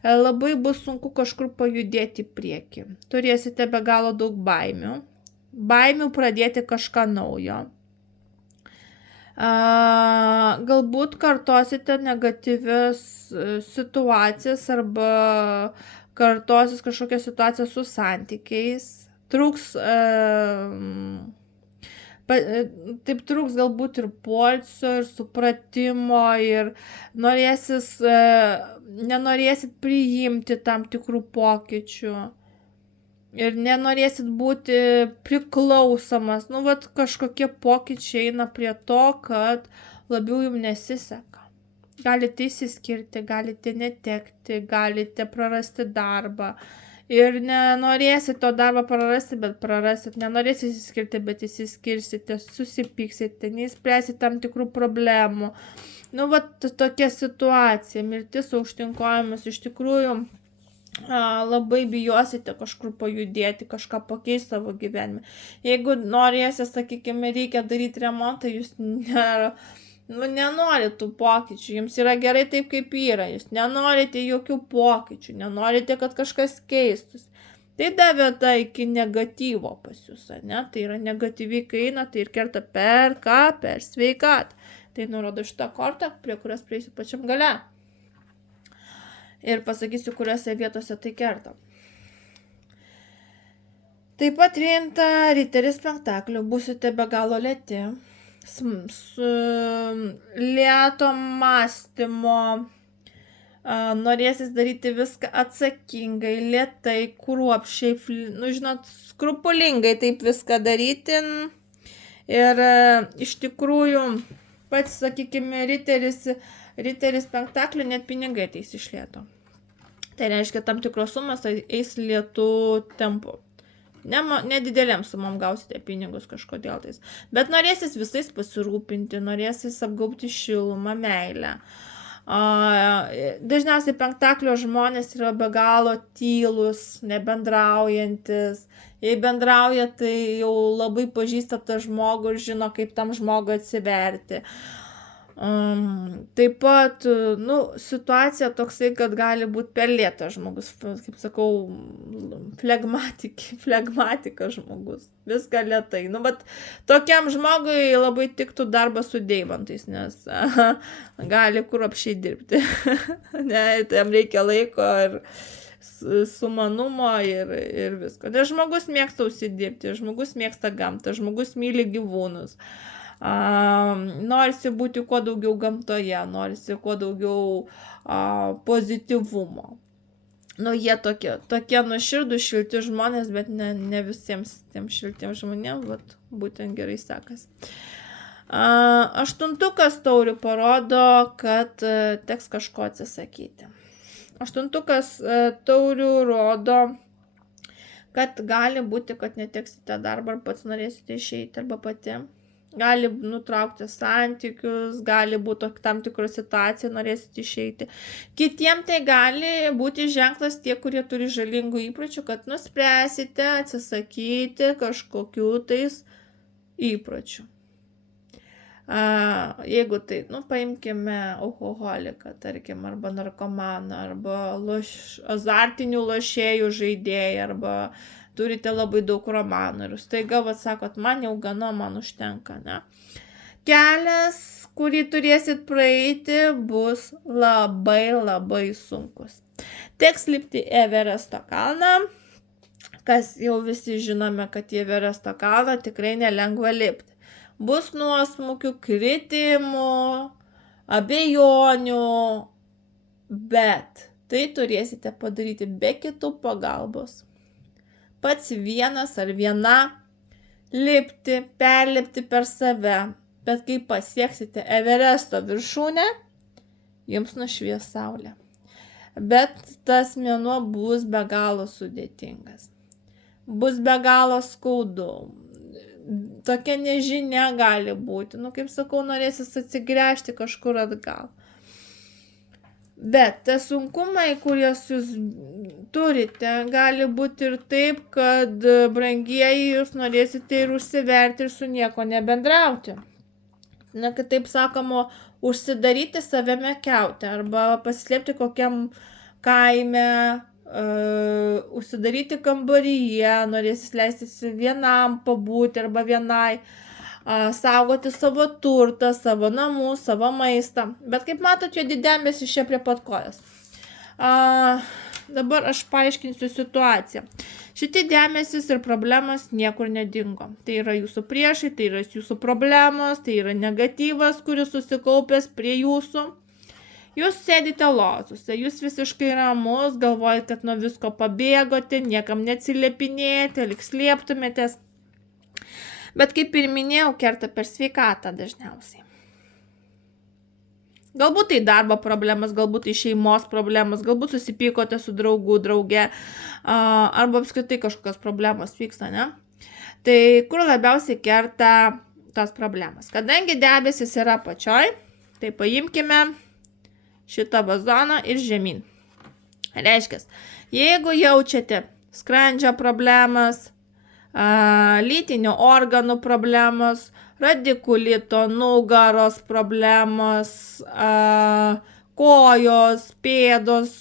Labai bus sunku kažkur pajudėti į priekį. Turėsite be galo daug baimių. Baimių pradėti kažką naujo. Galbūt kartosite negatyvias situacijas arba kartosis kažkokia situacija su santykiais. Trūks galbūt ir poilsio, ir supratimo, ir nenorėsit priimti tam tikrų pokyčių. Ir nenorėsit būti priklausomas. Kažkokie pokyčiai eina prie to, kad labiau jums nesiseka. Galite išsiskirti, galite netekti, galite prarasti darbą. Ir nenorėsit to darbą prarasti, bet prarasit. Nenorėsit išsiskirti, bet išsiskirsite, susipyksite, neįspręsit tam tikrų problemų. Tokia situacija. Mirtis aukštyn kojomis, iš tikrųjų labai bijosite kažkur pajudėti, kažką pakeisti savo gyvenime. Jeigu norėsit, sakykime, reikia daryti remontą, jūs nenorit tų pokyčių, jums yra gerai taip, kaip yra, jūs nenorite jokių pokyčių, nenorite, kad kažkas keistus. Tai davė tai iki negatyvo pas jūs, ne? Tai yra negatyvi kaina, tai ir kerta per ką? Per sveikatą. Tai nurodo šitą kortą, prie kurios prieisiu pačiam gale. Ir pasakysiu, kuriuose vietose tai kerta. Taip pat rinta riteris pentaklių, būsite be galo lėti. Lėto mąstymo, norėsis daryti viską atsakingai, lėtai, kruopščiai, skrupulingai taip viską daryti. Ir iš tikrųjų, pats, sakykime, riteris pentaklių net pinigai ateis iš lėto. Tai reiškia, tam tikros sumas eis lėtų tempu. Nedidelėm sumom gausite pinigus kažkodėl tais. Bet norėsis visais pasirūpinti, norėsis apgaubti šilumą, meilę. Dažniausiai penktaklio žmonės yra be galo tylus, nebendraujantis. Jei bendrauja, tai jau labai pažįsta tą žmogų ir žino, kaip tam žmogui atsiverti. Taip pat, situacija toksai, kad gali būti per lėtas žmogus, kaip sakau, flegmatikas žmogus, viską lėtai. Bet tokiam žmogui labai tiktų darbas su deimantais, nes gali kruopščiai dirbti. Tam reikia laiko ir sumanumo ir visko. Nes žmogus mėgsta užsidirbti, žmogus mėgsta gamtą, žmogus myli gyvūnus. norisi būti kuo daugiau gamtoje, norisi kuo daugiau pozityvumo. Nu, jie tokie nuoširdūs, šilti žmonės, bet ne visiems tiem šiltiems žmonėms, bet būtent gerai sekasi. 8 taurių parodo, kad teks kažko atsisakyti. 8 taurių rodo, kad gali būti, kad neteksite darbą, ar pats norėsite išeiti, arba pati. Gali nutraukti santykius, gali būti tam tikrų situacijų, norėsite išeiti. Kitiem tai gali būti ženklas tie, kurie turi žalingų įpročių, kad nuspręsite atsisakyti kažkokių tais įpročių. Jeigu tai, paimkime alkoholiką, tarkim, arba narkomaną, arba azartinių lošėjų žaidėjai, arba turite labai daug romanų ir staiga, sakot, man jau gana, man užtenka, ne? Kelias, kurį turėsit praeiti, bus labai sunkus. Teks lipti Everesto kalną, kas jau visi žinome, kad į Everesto kalną tikrai nelengva lipti. Bus nuosmukių, kritimų, abejonių, bet tai turėsite padaryti be kitų pagalbos. Pats vienas ar viena lipti, perlipti per save, bet kai pasieksite Everesto viršūnę, jums nušvies saulė. Bet tas mėnuo bus be galo sudėtingas. Bus be galo skaudu. Tokia nežinia gali būti. Kaip sakau, norėsis atsigręžti kažkur atgal. Bet tie sunkumai, kuriuos jūs turite, gali būti ir taip, kad brangieji jūs norėsite ir užsiverti ir su nieko nebendrauti. Kitaip sakoma, užsidaryti savame kiaute arba pasislėpti kokiam kaime, užsidaryti kambaryje, norėsis leistis vienam pabūti arba vienai, saugoti savo turtą, savo namus, savo maistą. Bet kaip matot, juodi debesys čia prie pat kojos. Dabar aš paaiškinsiu situaciją. Šitie debesys ir problemos niekur nedingo. Tai yra jūsų priešai, tai yra jūsų problemos, tai yra negatyvas, kuris susikaupęs prie jūsų. Jūs sėdite lotuse, jūs visiškai ramus, galvojate, kad nuo visko pabėgote, niekam neatsiliepinėjate, lyg slėptumėtės. Bet kaip ir minėjau, kerta per sveikatą dažniausiai. Galbūt tai darbo problemas, galbūt tai šeimos problemas, galbūt susipykote su drauge, arba apskritai kažkokios problemos vyksta, ne? Tai kur labiausiai kerta tos problemas? Kadangi debesis yra apačioj, tai paimkime šitą vazoną ir žemyn. Reiškia, jeigu jaučiate skrandžio problemas, lytinių organų problemos, radikulito, nugaros problemos, kojos, pėdos,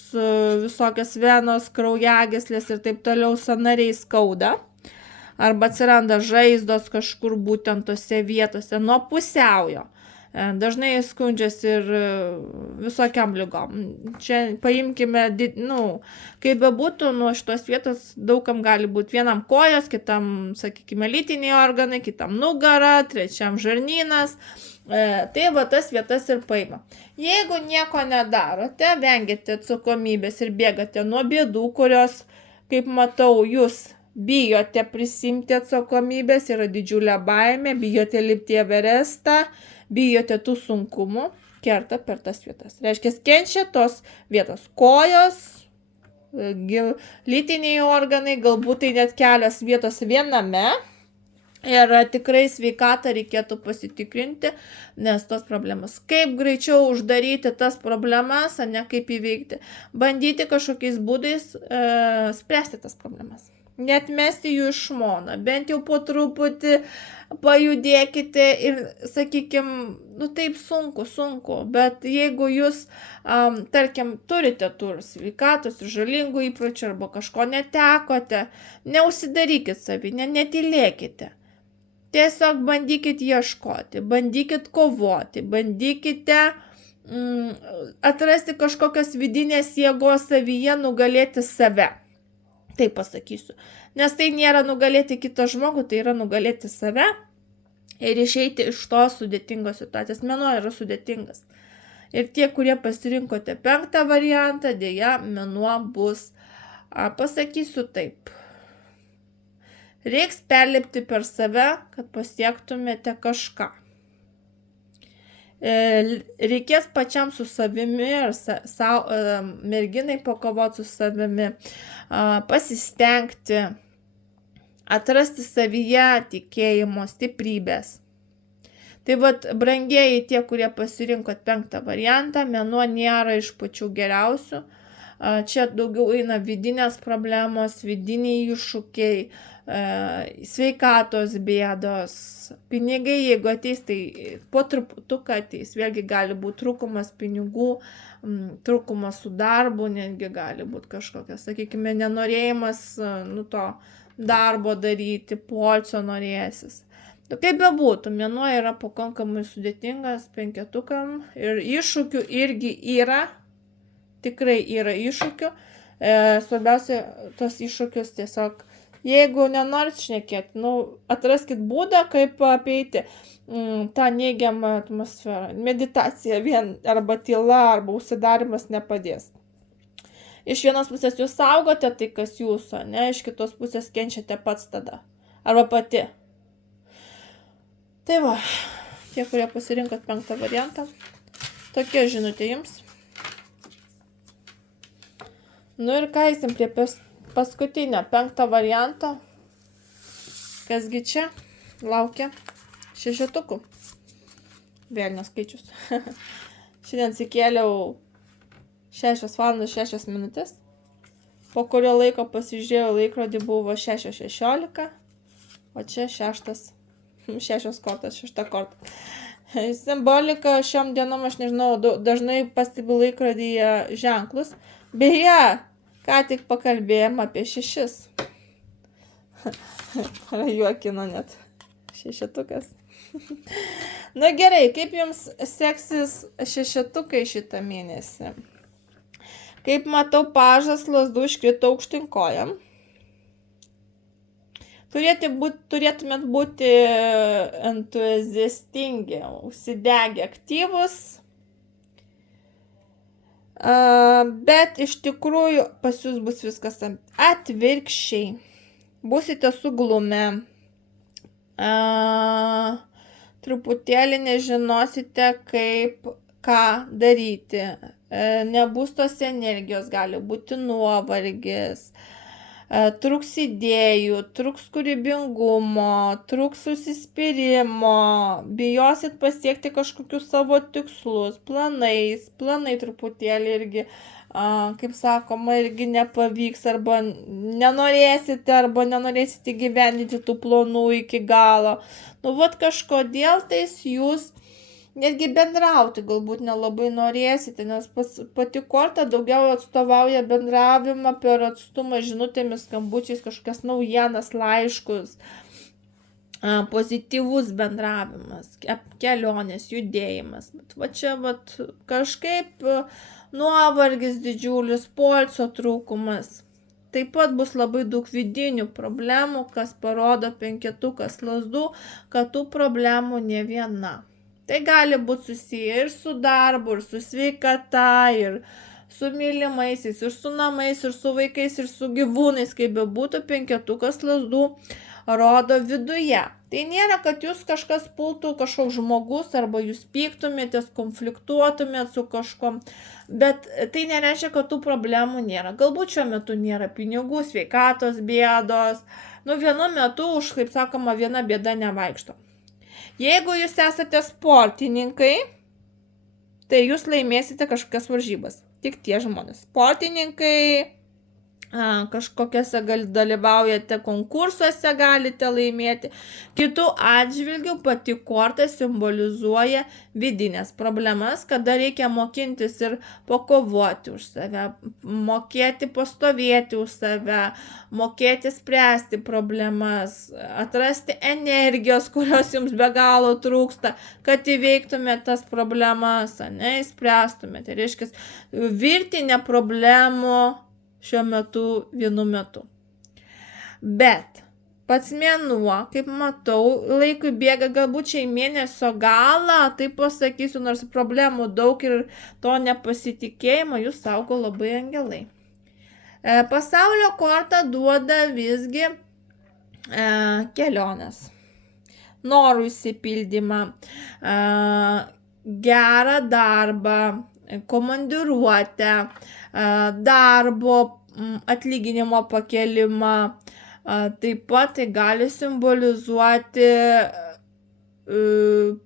visokios venos, kraujagyslės ir taip toliau sąnariai skauda, arba atsiranda žaizdos kažkur būtent tose vietose nuo pusiaujo. Dažnai skundžiasi ir visokiam ligom. Čia paimkime, kaip bebūtų, nuo šitos vietos daugam gali būti vienam kojos, kitam, sakykime, lytiniai organai, kitam nugara, trečiam žarnynas. Tai tas vietas ir paima. Jeigu nieko nedarote, vengiate atsakomybės ir bėgate nuo bėdų, kurios, kaip matau, jūs bijote prisimti atsakomybės, yra didžiulė baimė, bijote lipti Everestą, bijote tų sunkumų, kerta per tas vietas. Reiškia, kenčia tos vietos kojos, lytiniai organai, galbūt tai net kelios vietos viename. Ir tikrai sveikatą reikėtų pasitikrinti, nes tos problemas. Kaip greičiau uždaryti tas problemas, ne kaip įveikti. Bandyti kažkokiais būdais spręsti tas problemas. Neatmesti jų iš šono, bent jau po truputį pajudėkite ir, sakykime, taip sunku, bet jeigu jūs, tarkim, turite sveikatos ir žalingų įpročių arba kažko netekote, neužsidarykit savį, netylėkite. Tiesiog bandykit ieškoti, bandykit kovoti, bandykite atrasti kažkokios vidinės jėgos savyje, nugalėti save. Taip pasakysiu. Nes tai nėra nugalėti kitą žmogų, tai yra nugalėti save. ir išeiti iš tos sudėtingos situacijos. Mėnuo yra sudėtingas. Ir tie, kurie pasirinkote 5 variantą, dėja, mėnuo bus, pasakysiu taip. Reiks perlipti per save, kad pasiektumėte kažką. Reikės pačiam su savimi ir merginai pakovoti su savimi, pasistengti, atrasti savyje tikėjimo, stiprybės. Tai vat, brangieji, tie, kurie pasirinkot 5 variantą, mėnuo nėra iš pačių geriausių. Čia daugiau eina vidinės problemos, vidiniai iššūkiai, sveikatos bėdos, pinigai, jeigu ateis, tai po truputuką ateis, vėlgi gali būti trūkumas pinigų, trūkumas su darbu, netgi gali būti kažkokias, sakykime, nenorėjimas to darbo daryti, poilsio norėsis. Kaip bebūtų, mėnuo yra pakankamai sudėtingas 5-ukam ir iššūkių irgi yra, tikrai yra iššūkių. Svarbiausia, tos iššūkius tiesiog, jeigu nenorit šnekėti, atraskit būdą, kaip apeiti tą neigiamą atmosferą. Meditacija vien arba tyla, arba užsidarimas nepadės. Iš vienos pusės jūs saugote tai, kas jūsų, ne, iš kitos pusės kenčiate pats tada, arba pati. Tai va, tie, kurie pasirinkot 5 variantą, tokia žinutė jums. Ir ką eisim prie paskutinio 5 varianto. Kasgi čia laukia 6. Vėlines skaičius. Šiandien atsikėliau 6:06, po kurio laiko pasižiūrėjau laikrodį, buvo 6:16, o čia 6 kortas. Simbolika šiom dienom, aš nežinau, dažnai pastebiu laikrodyje ženklus. Beje, ką tik pakalbėjom apie 6. Juokino net. 6. Gerai, kaip jums seksis 6 šitą mėnesį? Kaip matau, pažas lazdų iškrito aukštyn kojam. Turėtumėt būti entuziastingi, užsidegę, aktyvus, bet iš tikrųjų pas jūs bus viskas atvirkščiai. Būsite suglumę, truputėlį nežinosite, ką daryti, nebus tos energijos, gali būti nuovargis. Trūks idėjų, trūks kūrybingumo, trūks užsispyrimo, bijosit pasiekti kažkokius savo tikslus, planai truputėlį irgi, kaip sakoma, irgi nepavyks, arba nenorėsite gyvendinti tų planų iki galo. Kažkodėl tais jūs netgi bendrauti galbūt nelabai norėsite, nes pati korta daugiau atstovauja bendravimą per atstumą, žinutėmis, skambučiais, kažkokias naujienas, laiškus, pozityvus bendravimas, kelionės, judėjimas. Bet čia kažkaip nuovargis didžiulis, poilsio trūkumas. Taip pat bus labai daug vidinių problemų, kas parodo 5 lazdų, kad tų problemų ne viena. Tai gali būti susiję ir su darbu, ir su sveikata, ir su mylimaisiais, ir su namais, ir su vaikais, ir su gyvūnais, kaip bebūtų, 5 lazdų rodo viduje. Tai nėra, kad jūs kažkas pultų, kažkoks žmogus, arba jūs pyktumėtės, konfliktuotumėt su kažkom, bet tai nereiškia, kad tų problemų nėra. Galbūt šiuo metu nėra pinigų, sveikatos bėdos, vienu metu už, kaip sakoma, viena bėda nevaikšto. Jeigu jūs esate sportininkai, tai jūs laimėsite kažkokias varžybas. Tik tie žmonės. Sportininkai, kažkokiuose dalyvaujate konkursuose, galite laimėti. Kitų atžvilgių pati korta simbolizuoja vidinės problemas, kada reikia mokintis ir pakovoti už save, mokėti pastovėti už save, mokėti spręsti problemas, atrasti energijos, kurios jums be galo trūksta, kad įveiktumėte tas problemas, spręstumėte. Reiškia, virtinė problemų šiuo metu vienu metu. Bet pats mėnuo, kaip matau, laikui bėga, galbūt čia į mėnesio galą, tai pasakysiu, nors problemų daug ir to nepasitikėjimo jūs saugo labai angelai. Pasaulio korta duoda visgi keliones, norų išsipildymą, gerą darbą, komandiruotę, darbo atlyginimo pakelimą. Taip pat tai gali simbolizuoti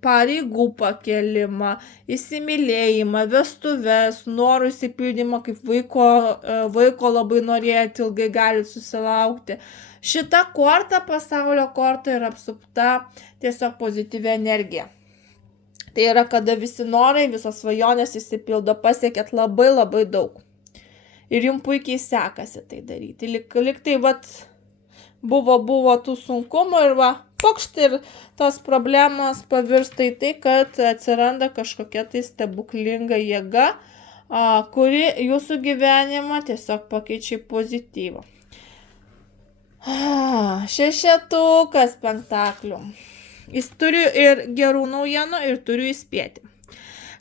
pareigų pakelimą, įsimylėjimą, vestuves, norų įsipildymą, kaip vaiko labai norėti, ilgai gali susilaukti. Šita korta, pasaulio korta, yra apsupta tiesiog pozityvia energija. Tai yra, kada visi norai, visos svajonės įsipildo, pasiekėt labai labai daug. Ir jums puikiai sekasi tai daryti. Lyg tai buvo tų sunkumų ir pokšt, ir tos problemos pavirsta į tai, kad atsiranda kažkokia tai stebuklinga jėga, kuri jūsų gyvenimą tiesiog pakeičia į pozityvą. Šešetukas pentaklių. Jis turi ir gerų naujienų, ir turiu įspėti.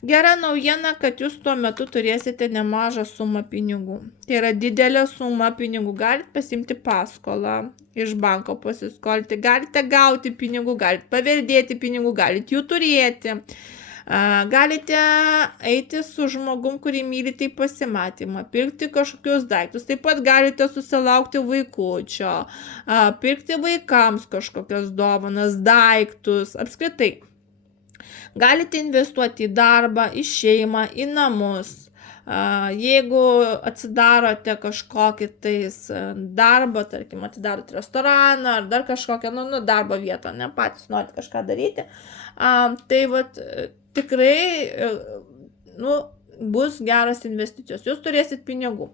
Gera naujiena, kad jūs tuo metu turėsite nemažą sumą pinigų. Tai yra didelė suma pinigų. Galite pasimti paskolą, iš banko pasiskolinti, galite gauti pinigų, galite paveldėti pinigų, galite jų turėti. Galite eiti su žmogum, kurį mylite į pasimatymą, pirkti kažkokius daiktus. Taip pat galite susilaukti vaikučio, pirkti vaikams kažkokias dovanas, daiktus, apskritai. Galite investuoti į darbą, į šeimą, į namus. Jeigu atsidarote kažkokį tais darbą, tarkim, atidarote restoraną ar dar kažkokią darbo vietą, ne patys norite kažką daryti, tai tikrai bus geras investicijos, jūs turėsit pinigų.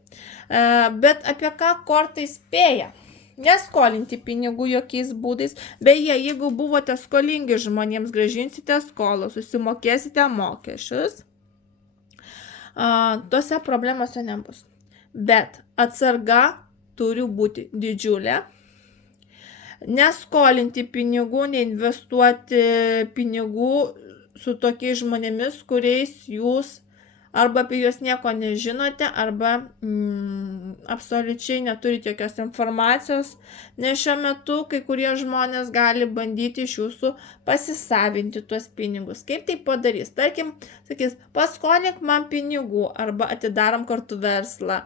Bet apie ką kortai spėja? Neskolinti pinigų jokiais būdais. Beje, jeigu buvote skolingi žmonėms, grąžinsite skolą, susimokėsite mokesčius, tose problemose nebus. Bet atsarga turi būti didžiulė. Neskolinti pinigų, neinvestuoti pinigų su tokiais žmonėmis, kuriais jūs arba apie juos nieko nežinote, arba absoliučiai neturite jokios informacijos, nes šiuo metu kai kurie žmonės gali bandyti iš jūsų pasisavinti tuos pinigus. Kaip tai padarys? Tarkim, sakys, paskolink man pinigų, arba atidarom kartu verslą.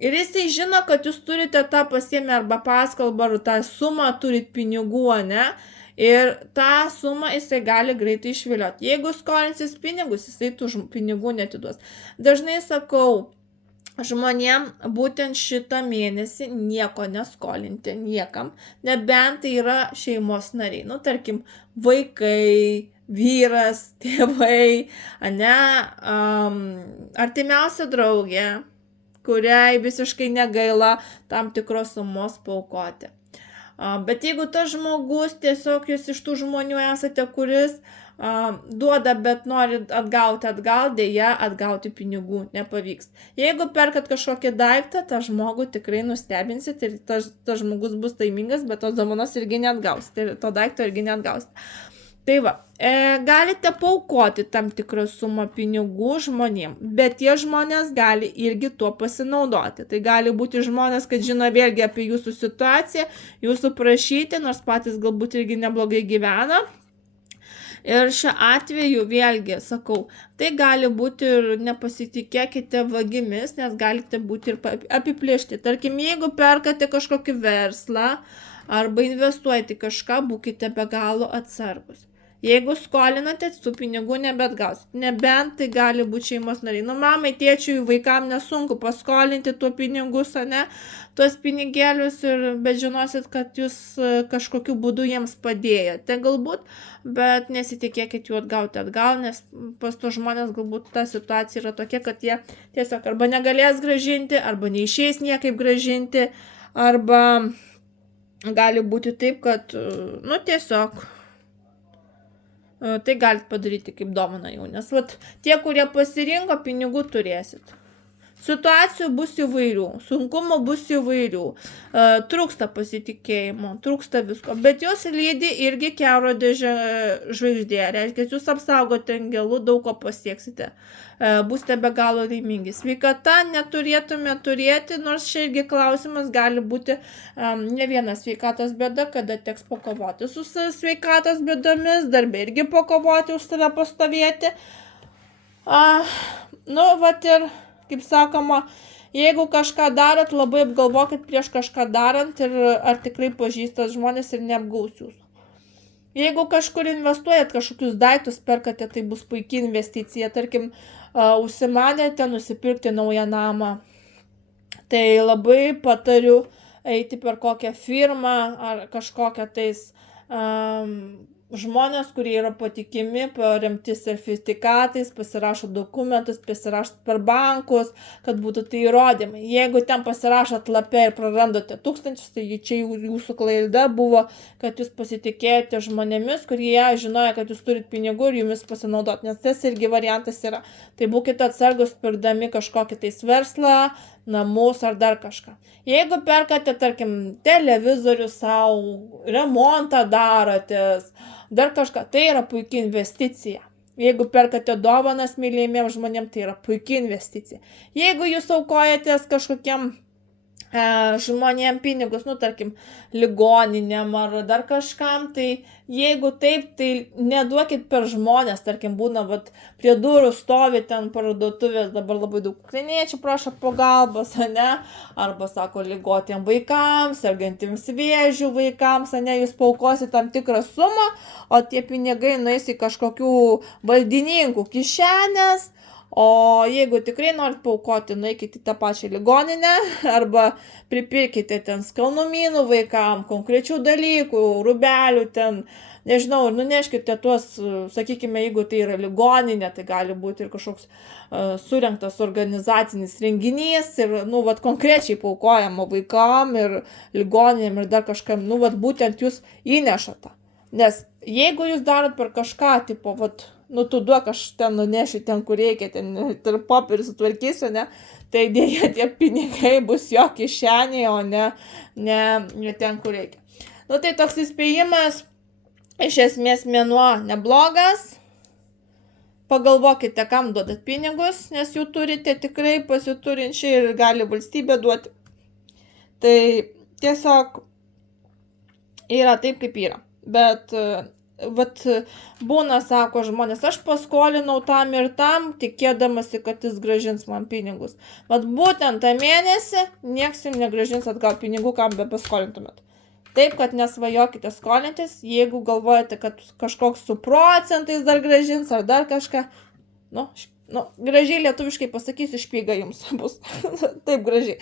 Ir jisai žino, kad jūs turite tą pasiėmę arba paskolą, arba tą sumą turit pinigų, ne? Ir tą sumą jisai gali greitai išvilioti. Jeigu skolinsis pinigus, jisai tų pinigų netiduos. Dažnai sakau žmonėm būtent šitą mėnesį nieko neskolinti niekam, nebent tai yra šeimos nariai. Tarkim, vaikai, vyras, tėvai, artimiausia draugė, kuriai visiškai negaila tam tikros sumos paaukoti. Bet jeigu tas žmogus, tiesiog jūs iš tų žmonių esate, kuris duoda, bet nori atgauti atgal, dėja atgauti pinigų nepavyks. Jeigu perkat kažkokį daiktą, tą žmogų tikrai nustebinsit ir tas žmogus bus laimingas, bet tos dovanos irgi neatgausit ir to daikto irgi neatgausit. Tai galite paaukoti tam tikrą sumą pinigų žmonėm, bet tie žmonės gali irgi tuo pasinaudoti. Tai gali būti žmonės, kad žino vėlgi apie jūsų situaciją, jūsų prašyti, nors patys galbūt irgi neblogai gyvena. Ir šiuo atveju vėlgi sakau, tai gali būti ir nepasitikėkite vagimis, nes galite būti ir apiplėšti. Tarkim, jeigu perkate kažkokį verslą arba investuojate kažką, būkite be galo atsargus. Jeigu skolinate, tų pinigų nebeatgausit. Nebent tai gali būti šeimos nariai. Mamai, tėčiui, vaikam nesunku paskolinti tuos pinigus, tuos pinigėlius, bet žinosit, kad jūs kažkokiu būdu jiems padėjote galbūt, bet nesitikėkit jų atgauti atgal, nes pas tos žmonės galbūt ta situacija yra tokia, kad jie tiesiog arba negalės grąžinti, arba neišeis niekaip grąžinti, arba gali būti taip, kad, tiesiog tai galite padaryti kaip dovaną jau, nes tie, kurie pasirinko, pinigų turėsit. Situacijų bus įvairių, sunkumų bus įvairių, trūksta pasitikėjimo, trūksta visko, bet jūs lydi irgi kelrodė žvaigždė, reiškia, jūs apsaugote angelų, daug ko pasieksite, būsite be galo laimingi. Sveikata neturėtume turėti, nors čia irgi klausimas gali būti ne viena sveikatos bėda, kada teks pakovoti su sveikatos bėdomis, darbė irgi pakovoti, už save pastovėti. Nu, vat ir kaip sakoma, jeigu kažką darot, labai apgalvokit prieš kažką darant ir ar tikrai pažįstat žmonės ir neapgaus jūsų. Jeigu kažkur investuojat, kažkokius daiktus perkate, tai bus puikiai investicija. Tarkim, užsimanėte nusipirkti naują namą, tai labai patariu eiti per kokią firmą ar kažkokią tais žmonės, kurie yra patikimi, paremti sertifikatais, pasirašo dokumentus, pasirašo per bankus, kad būtų tai įrodymai. Jeigu ten pasirašot lape ir prarandote tūkstančius, tai čia jūsų klaida buvo, kad jūs pasitikėjote žmonėmis, kurie žinojo, kad jūs turit pinigų ir jumis pasinaudot, nes tas irgi variantas yra. Tai būkite atsargus pirkdami kažkokį tais verslą, namus ar dar kažką. Jeigu perkate, tarkim, televizorių savo, remontą darotės, dar kažką, tai yra puikia investicija. Jeigu perkate dovanas mylimiems žmonėms, tai yra puikia investicija. Jeigu jūs aukojatės kažkokiem žmonėm pinigus, nu, tarkim, ligoninėm ar dar kažkam, tai jeigu taip, tai neduokit per žmonės, tarkim, būna, vat, prie durų stovi ten parduotuvės, dabar labai daug ukrainiečių prašo pagalbos, ne, arba sako ligotiem vaikams, sergantiems vėžių vaikams, ne, jūs paukosit tam tikrą sumą, o tie pinigai nueis į kažkokių valdininkų kišenės. O jeigu tikrai norit paaukoti, nueikite į tą pačią ligoninę arba pripirkite ten skanumynų vaikam, konkrečių dalykų, rūbelių ten, nežinau, ir nuneškite tuos, sakykime, jeigu tai yra ligoninė, tai gali būti ir kažkoks surengtas organizacinis renginys ir, nu, vat, konkrečiai paaukojama vaikam ir ligoninėm ir dar kažkam, nu, vat, būtent jūs įnešate. Nes jeigu jūs darot per kažką, tipo, vat, nu, tu duok, aš ten nunešiu ten, kur reikia, ten tarp popierių sutvarkysiu, ne, tai dėja tie pinigai bus jo kišenėje, o ne ten, kur reikia. Nu, tai toks įspėjimas, iš esmės mėnuo neblogas, pagalvokite, kam duodat pinigus, nes jų turite tikrai pasiturinčiai ir gali valstybė duoti. Tai tiesiog yra taip, kaip yra, bet vat būna, sako žmonės, aš paskolinau tam ir tam, tikėdamasi, kad jis grąžins man pinigus. Vat būtent tą mėnesį nieks jums negrąžins atgal pinigų, kam be paskolintumėt. Taip, kad nesvajokite skolintis, jeigu galvojate, kad kažkoks su procentais dar grąžins ar dar kažką, nu, gražiai lietuviškai pasakysiu, špyga jums bus. Taip gražiai.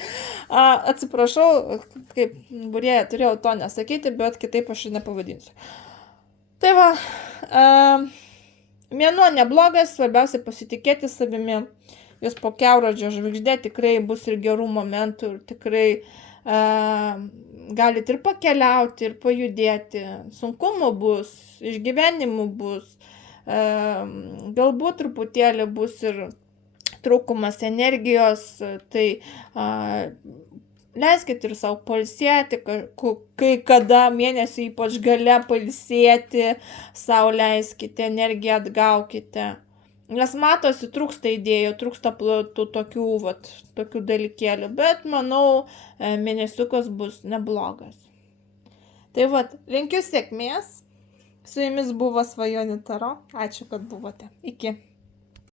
Atsiprašau, kaip burėja turėjau to nesakyti, bet kitaip aš nepavadinsiu. Tai va, mėnuo neblogas, svarbiausia pasitikėti savimi, jūs po kelrodžio žvaigždė tikrai bus ir gerų momentų, ir tikrai galite ir pakeliauti, ir pajudėti, sunkumų bus, išgyvenimų bus, galbūt truputėlį bus ir trūkumas energijos, tai leiskite ir savo pailsėti, kai kada mėnesį ypač gale pailsėti, savo leiskite, energiją atgaukite. Nes matosi, trūksta idėjų, trūksta tokių dalykėlių, bet manau, mėnesiukas bus neblogas. Tai vat, linkiu sėkmės. Su jumis buvo Svajonių Taro. Ačiū, kad buvote. Iki.